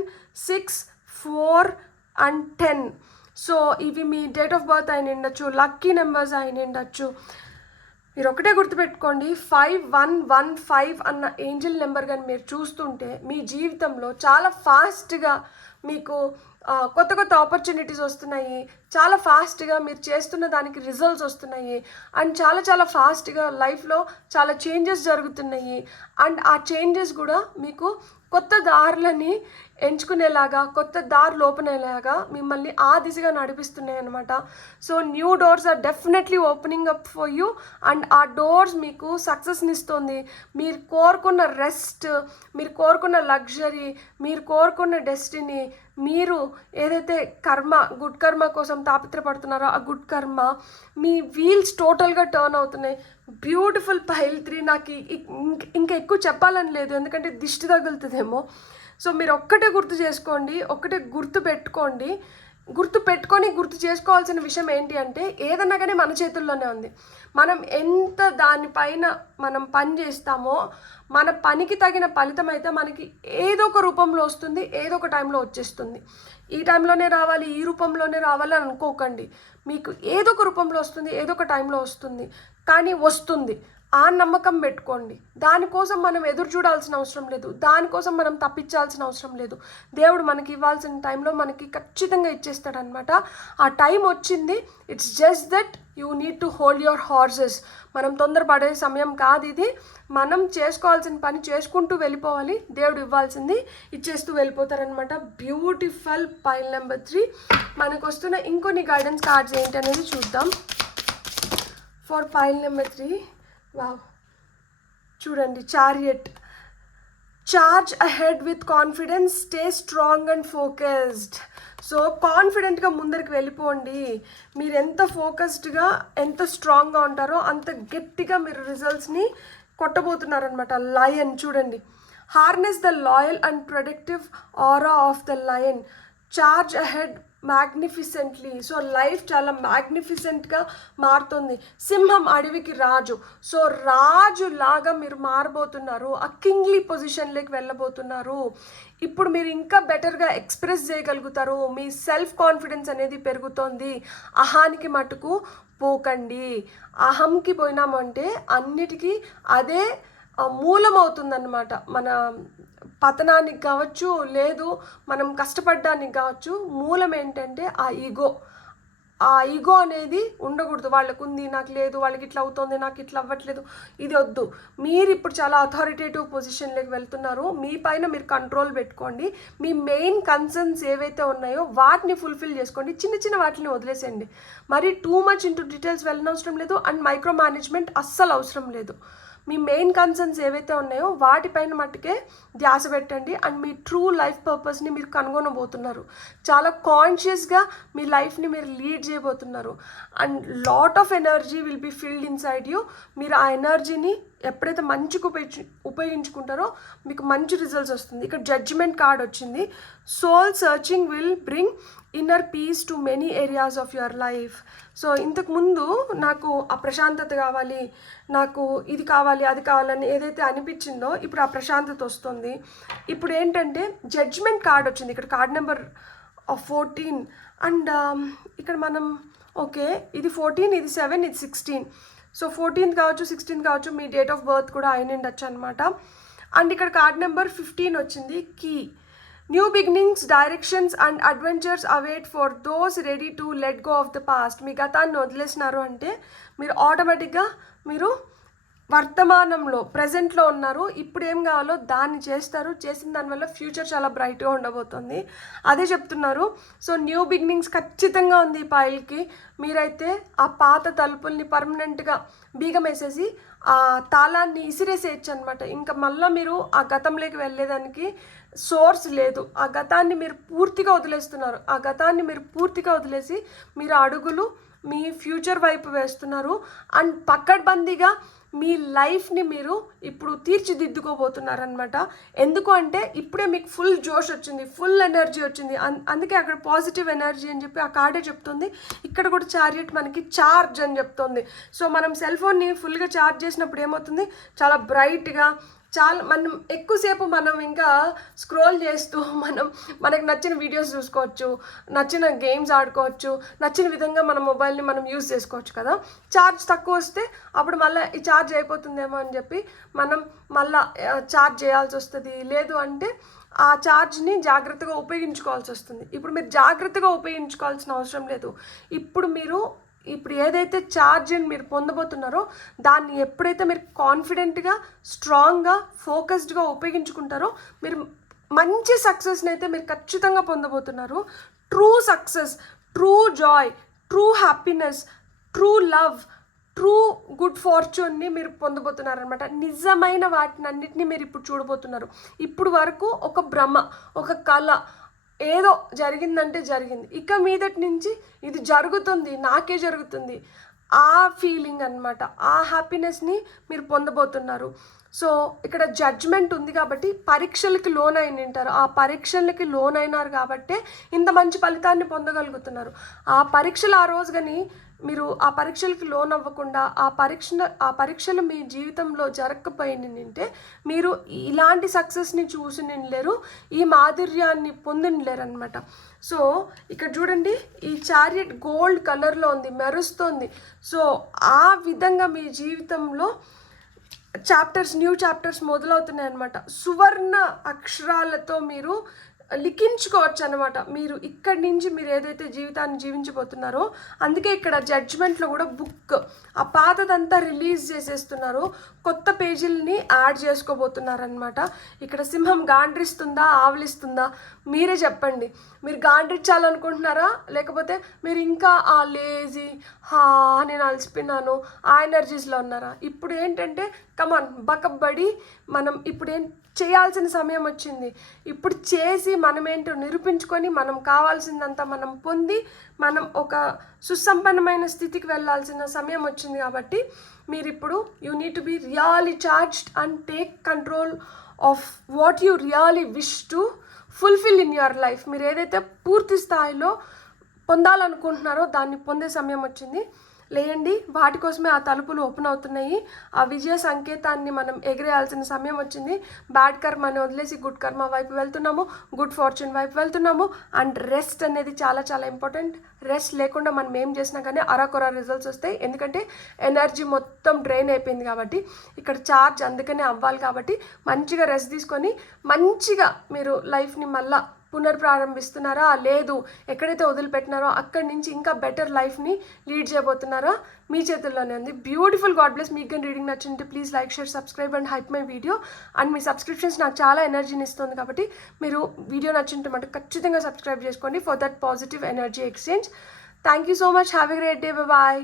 6, 4 and 10. సో ఇవి మీ డేట్ ఆఫ్ బర్త్ అయిన ఉండొచ్చు, లక్కీ నెంబర్స్ అయిన ఉండొచ్చు. మీరు ఒకటే గుర్తుపెట్టుకోండి, 5115 అన్న ఏంజల్ నెంబర్ కానీ మీరు చూస్తుంటే మీ జీవితంలో చాలా ఫాస్ట్గా మీకు కొత్త కొత్త ఆపర్చునిటీస్ వస్తున్నాయి. చాలా ఫాస్ట్గా మీరు చేస్తున్న దానికి రిజల్ట్స్ వస్తున్నాయి. అండ్ చాలా ఫాస్ట్గా లైఫ్లో చాలా చేంజెస్ జరుగుతున్నాయి. అండ్ ఆ చేంజెస్ కూడా మీకు కొత్త దారులని ఎంచుకునేలాగా, కొత్త దారులు ఓపెన్ అయ్యేలాగా మిమ్మల్ని ఆ దిశగా నడిపిస్తున్నాయి అనమాట. So new doors are definitely opening up for you. And ఆ డోర్స్ మీకు సక్సెస్ని ఇస్తుంది. మీరు కోరుకున్న రెస్ట్, మీరు కోరుకున్న లగ్జరీ, మీరు కోరుకున్న డెస్టినీ, మీరు ఏదైతే కర్మ, గుడ్ కర్మ కోసం తాపత్రపడుతున్నారో ఆ గుడ్ కర్మ మీ వీల్స్ టోటల్గా టర్న్ అవుతున్నాయి. Beautiful pile 3. నాకు ఇంకా ఎక్కువ చెప్పాలని లేదు, ఎందుకంటే దిష్టి తగులుతుందేమో. సో మీరు ఒక్కటే గుర్తు చేసుకోండి, ఒక్కటే గుర్తు చేసుకోవాల్సిన విషయం ఏంటి అంటే, ఏదన్నా కానీ మన చేతుల్లోనే ఉంది. మనం ఎంత దానిపైన మనం పని చేస్తామో మన పనికి తగిన ఫలితం అయితే మనకి ఏదో ఒక రూపంలో వస్తుంది, ఏదో ఒక టైంలో వచ్చేస్తుంది. ఈ టైంలోనే రావాలి, ఈ రూపంలోనే రావాలి అని అనుకోకండి. మీకు ఏదో ఒక రూపంలో వస్తుంది, ఏదో ఒక టైంలో వస్తుంది, కానీ వస్తుంది. ఆ నమ్మకం పెట్టుకోండి. దానికోసం మనం ఎదురు చూడాల్సిన అవసరం లేదు, దానికోసం మనం తప్పించాల్సిన అవసరం లేదు. దేవుడు మనకి ఇవ్వాల్సిన టైంలో మనకి ఖచ్చితంగా ఇచ్చేస్తాడనమాట. ఆ టైం వచ్చింది. It's just that you need to hold your horses. మనం తొందరపడే సమయం కాదు ఇది. మనం చేసుకోవాల్సిన పని చేసుకుంటూ వెళ్ళిపోవాలి. దేవుడు ఇవ్వాల్సింది ఇచ్చేస్తూ వెళ్ళిపోతారనమాట. Beautiful pile number 3. మనకు వస్తున్న ఇంకొన్ని గైడెన్స్ కార్డ్స్ ఏంటి అనేది చూద్దాం. ఫర్ పైల్ నెంబర్ 3, వావ్, చూడండి, chariot. Charge ahead with confidence, stay strong and focused. So కాన్ఫిడెంట్గా ముందరికి వెళ్ళిపోండి. మీరు ఎంత ఫోకస్డ్గా, ఎంత స్ట్రాంగ్గా ఉంటారో అంత గట్టిగా మీరు రిజల్ట్స్ని కొట్టబోతున్నారనమాట. లయన్ చూడండి, harness the loyal and productive aura of the lion. Charge ahead magnificently. So life చాలా మ్యాగ్నిఫిసెంట్గా మారుతుంది. సింహం అడవికి రాజు. సో రాజు లాగా మీరు మారబోతున్నారు. ఆ కింగ్లీ పొజిషన్లోకి వెళ్ళబోతున్నారు. ఇప్పుడు మీరు ఇంకా బెటర్గా ఎక్స్ప్రెస్ చేయగలుగుతారు. మీ సెల్ఫ్ కాన్ఫిడెన్స్ అనేది పెరుగుతోంది. అహానికి మటుకు పోకండి. అహంకి పోయినామంటే అన్నిటికీ అదే మూలం అవుతుందన్నమాట. మన పతనానికి కావచ్చు, లేదు మనం కష్టపడడానికి కావచ్చు, మూలం ఏంటంటే ఆ ఈగో అనేది ఉండకూడదు. వాళ్ళకు ఉంది, నాకు లేదు, వాళ్ళకి ఇట్లా అవుతుంది, నాకు ఇట్లా అవ్వట్లేదు, ఇది వద్దు. మీరు ఇప్పుడు చాలా అథారిటేటివ్ పొజిషన్లోకి వెళ్తున్నారు. మీ పైన మీరు కంట్రోల్ పెట్టుకోండి. మీ మెయిన్ కన్సర్న్స్ ఏవైతే ఉన్నాయో వాటిని ఫుల్ఫిల్ చేసుకోండి. చిన్న వాటిని వదిలేసేయండి. మరి టూ మచ్ ఇంటూ డీటెయిల్స్ వెళ్ళనవసరం లేదు. అండ్ మైక్రో మేనేజ్మెంట్ అస్సలు అవసరం లేదు. మీ మెయిన్ కన్సర్న్స్ ఏవైతే ఉన్నాయో వాటిపైన మట్టుకే ధ్యాస పెట్టండి. అండ్ మీ ట్రూ లైఫ్ పర్పస్ని మీరు కనుగొనబోతున్నారు. చాలా కాన్షియస్గా మీ లైఫ్ని మీరు లీడ్ చేయబోతున్నారు. And lot of energy will be filled inside you. మీరు ఆ ఎనర్జీని ఎప్పుడైతే మంచిగా ఉపయోగించుకుంటారో మీకు మంచి రిజల్ట్స్ వస్తుంది. ఇక్కడ జడ్జిమెంట్ కార్డ్ వచ్చింది. Soul searching will bring inner peace to many areas of your life. So ఇంతకుముందు నాకు ఆ ప్రశాంతత కావాలి, నాకు ఇది కావాలి, అది కావాలని ఏదైతే అనిపించిందో ఇప్పుడు ఆ ప్రశాంతత వస్తుంది. ఇప్పుడు ఏంటంటే జడ్జిమెంట్ కార్డ్ వచ్చింది. ఇక్కడ కార్డ్ నెంబర్ 14. అండ్ ఇక్కడ మనం ఓకే, ఇది 14, ఇది 7, ఇది 16. సో 14 కావచ్చు, 16 కావచ్చు, మీ డేట్ ఆఫ్ బర్త్ కూడా అయిన ఉండొచ్చు అనమాట. అండ్ ఇక్కడ కార్డ్ నెంబర్ 15 వచ్చింది, key. New beginnings, directions and adventures await for those ready to let go of the past. మీ గతాన్ని వదిలేసినారు అంటే మీరు ఆటోమేటిక్గా మీరు వర్తమానంలో ప్రజెంట్లో ఉన్నారు. ఇప్పుడు ఏం కావాలో దాన్ని చేస్తారు. చేసిన దానివల్ల ఫ్యూచర్ చాలా బ్రైట్గా ఉండబోతుంది. అదే చెప్తున్నారు. సో న్యూ బిగినింగ్స్ ఖచ్చితంగా ఉంది ఈ పాయిల్కి. మీరైతే ఆ పాత తలుపుల్ని పర్మనెంట్గా బీగం వేసేసి ఆ తాళాన్ని ఇసిరేసేయచ్చు అనమాట. ఇంకా మళ్ళీ మీరు ఆ గతంలోకి వెళ్ళేదానికి సోర్స్ లేదు. ఆ గతాన్ని మీరు పూర్తిగా వదిలేస్తున్నారు. ఆ గతాన్ని మీరు పూర్తిగా వదిలేసి మీరు అడుగులు మీ ఫ్యూచర్ వైపు వేస్తున్నారు. అండ్ పక్కడ్బందీగా మీ లైఫ్ని మీరు ఇప్పుడు తీర్చిదిద్దుకోబోతున్నారనమాట. ఎందుకు అంటే ఇప్పుడే మీకు ఫుల్ జోష్ వచ్చింది, ఫుల్ ఎనర్జీ వచ్చింది. అందుకే అక్కడ పాజిటివ్ ఎనర్జీ అని చెప్పి ఆ కార్డే చెప్తుంది. ఇక్కడ కూడా చారియట్ మనకి చార్జ్ అని చెప్తుంది. సో మనం సెల్ ఫోన్ని ఫుల్గా ఛార్జ్ చేసినప్పుడు ఏమవుతుంది, చాలా బ్రైట్గా, చాలా మనం ఎక్కువసేపు మనం ఇంకా స్క్రోల్ చేస్తూ మనకు నచ్చిన వీడియోస్ చూసుకోవచ్చు, నచ్చిన గేమ్స్ ఆడుకోవచ్చు, నచ్చిన విధంగా మన మొబైల్ని మనం యూజ్ చేసుకోవచ్చు కదా. ఛార్జ్ తక్కువ వస్తే అప్పుడు మళ్ళీ ఈ ఛార్జ్ అయిపోతుందేమో అని చెప్పి మనం మళ్ళీ ఛార్జ్ చేయాల్సి వస్తుంది. లేదు అంటే ఆ ఛార్జ్ని జాగ్రత్తగా ఉపయోగించుకోవాల్సి వస్తుంది. ఇప్పుడు మీరు జాగ్రత్తగా ఉపయోగించుకోవాల్సిన అవసరం లేదు. ఇప్పుడు ఏదైతే ఛార్జ్ని మీరు పొందబోతున్నారో దాన్ని ఎప్పుడైతే మీరు కాన్ఫిడెంట్గా, స్ట్రాంగ్గా, ఫోకస్డ్గా ఉపయోగించుకుంటారో మీరు మంచి సక్సెస్ని అయితే మీరు ఖచ్చితంగా పొందబోతున్నారు. True success, true joy, true happiness, true love, true good ఫార్చ్యూన్ని మీరు పొందబోతున్నారనమాట. నిజమైన వాటిని అన్నిటినీ మీరు ఇప్పుడు చూడబోతున్నారు. ఇప్పుడు వరకు ఒక భ్రమ, ఒక కళ, ఏదో జరిగిందంటే జరిగింది, ఇక మీదటి నుంచి ఇది జరుగుతుంది, నాకే జరుగుతుంది, ఆ ఫీలింగ్ అనమాట. ఆ హ్యాపీనెస్ని మీరు పొందబోతున్నారు. సో ఇక్కడ జడ్జ్మెంట్ ఉంది కాబట్టి పరీక్షలకి లోన్ అయినారు. ఆ పరీక్షలకి లోన్ అయినారు కాబట్టే ఇంత మంచి ఫలితాన్ని పొందగలుగుతున్నారు. ఆ పరీక్షలు ఆ రోజు కానీ మీరు ఆ పరీక్షలకి లోన్ అవ్వకుండా ఆ పరీక్షలు మీ జీవితంలో జరగకపోయినంటే మీరు ఇలాంటి సక్సెస్ని చూసి నిండలేరు, ఈ మాధుర్యాన్ని పొందినలేరు అనమాట. సో ఇక్కడ చూడండి, ఈ చారియట్ గోల్డ్ కలర్లో ఉంది, మెరుస్తుంది. సో ఆ విధంగా మీ జీవితంలో న్యూ చాప్టర్స్ మొదలవుతున్నాయి అనమాట. సువర్ణ అక్షరాలతో మీరు లిఖించుకోవచ్చు అనమాట. మీరు ఇక్కడి నుంచి మీరు ఏదైతే జీవితాన్ని జీవించబోతున్నారో, అందుకే ఇక్కడ జడ్జ్మెంట్లో కూడా బుక్ ఆ పాతదంతా రిలీజ్ చేసేస్తున్నారు, కొత్త పేజీలని యాడ్ చేసుకోబోతున్నారనమాట. ఇక్కడ సింహం గాండ్రిస్తుందా, ఆవలిస్తుందా, మీరే చెప్పండి. మీరు గాండ్రించాలనుకుంటున్నారా, లేకపోతే మీరు ఇంకా ఆ లేజీ నేను అలసిపోయినాను ఆ ఎనర్జీస్లో ఉన్నారా? ఇప్పుడు ఏంటంటే కమాన్ బకబ్బడి మనం ఇప్పుడు చేయాల్సిన సమయం వచ్చింది. ఇప్పుడు చేసి మనమేంటో నిరూపించుకొని మనం కావాల్సిందంతా మనం పొంది మనం ఒక సుసంపన్నమైన స్థితికి వెళ్ళాల్సిన సమయం వచ్చింది. కాబట్టి మీరు ఇప్పుడు you need to be really charged and take control of what you really wish to fulfil in your life. మీరు ఏదైతే పూర్తి స్థాయిలో పొందాలనుకుంటున్నారో దాన్ని పొందే సమయం వచ్చింది. లేయండి, వాటి కోసమే ఆ తలుపులు ఓపెన్ అవుతున్నాయి. ఆ విజయ సంకేతాన్ని మనం ఎగిరేయాల్సిన సమయం వచ్చింది. బ్యాడ్ కర్మని వదిలేసి గుడ్ కర్మ వైపు వెళ్తున్నాము, గుడ్ ఫార్చ్యూన్ వైపు వెళ్తున్నాము. అండ్ రెస్ట్ అనేది చాలా చాలా ఇంపార్టెంట్. రెస్ట్ లేకుండా మనం ఏం చేసినా కానీ అరకొర రిజల్ట్స్ వస్తాయి. ఎందుకంటే ఎనర్జీ మొత్తం డ్రైన్ అయిపోయింది కాబట్టి, ఇక్కడ ఛార్జ్ అందుకనే అవ్వాలి. కాబట్టి మంచిగా రెస్ట్ తీసుకొని మంచిగా మీరు లైఫ్ని మళ్ళీ పునర్ప్రారంభిస్తున్నారా, లేదు ఎక్కడైతే వదిలిపెట్టినారో అక్కడి నుంచి ఇంకా బెటర్ లైఫ్ని లీడ్ చేయబోతున్నారా, మీ చేతుల్లోనే ఉంది. బ్యూటిఫుల్. God bless. మీకు కానీ రీడింగ్ నచ్చింటే please like, share, subscribe and hype my video. And మీ సబ్స్క్రిప్షన్స్ నాకు చాలా ఎనర్జీని ఇస్తుంది కాబట్టి మీరు వీడియో నచ్చింటే మటుకు ఖచ్చితంగా సబ్స్క్రైబ్ చేసుకోండి for that positive energy exchange. Thank you so much. Have a great day. Bye.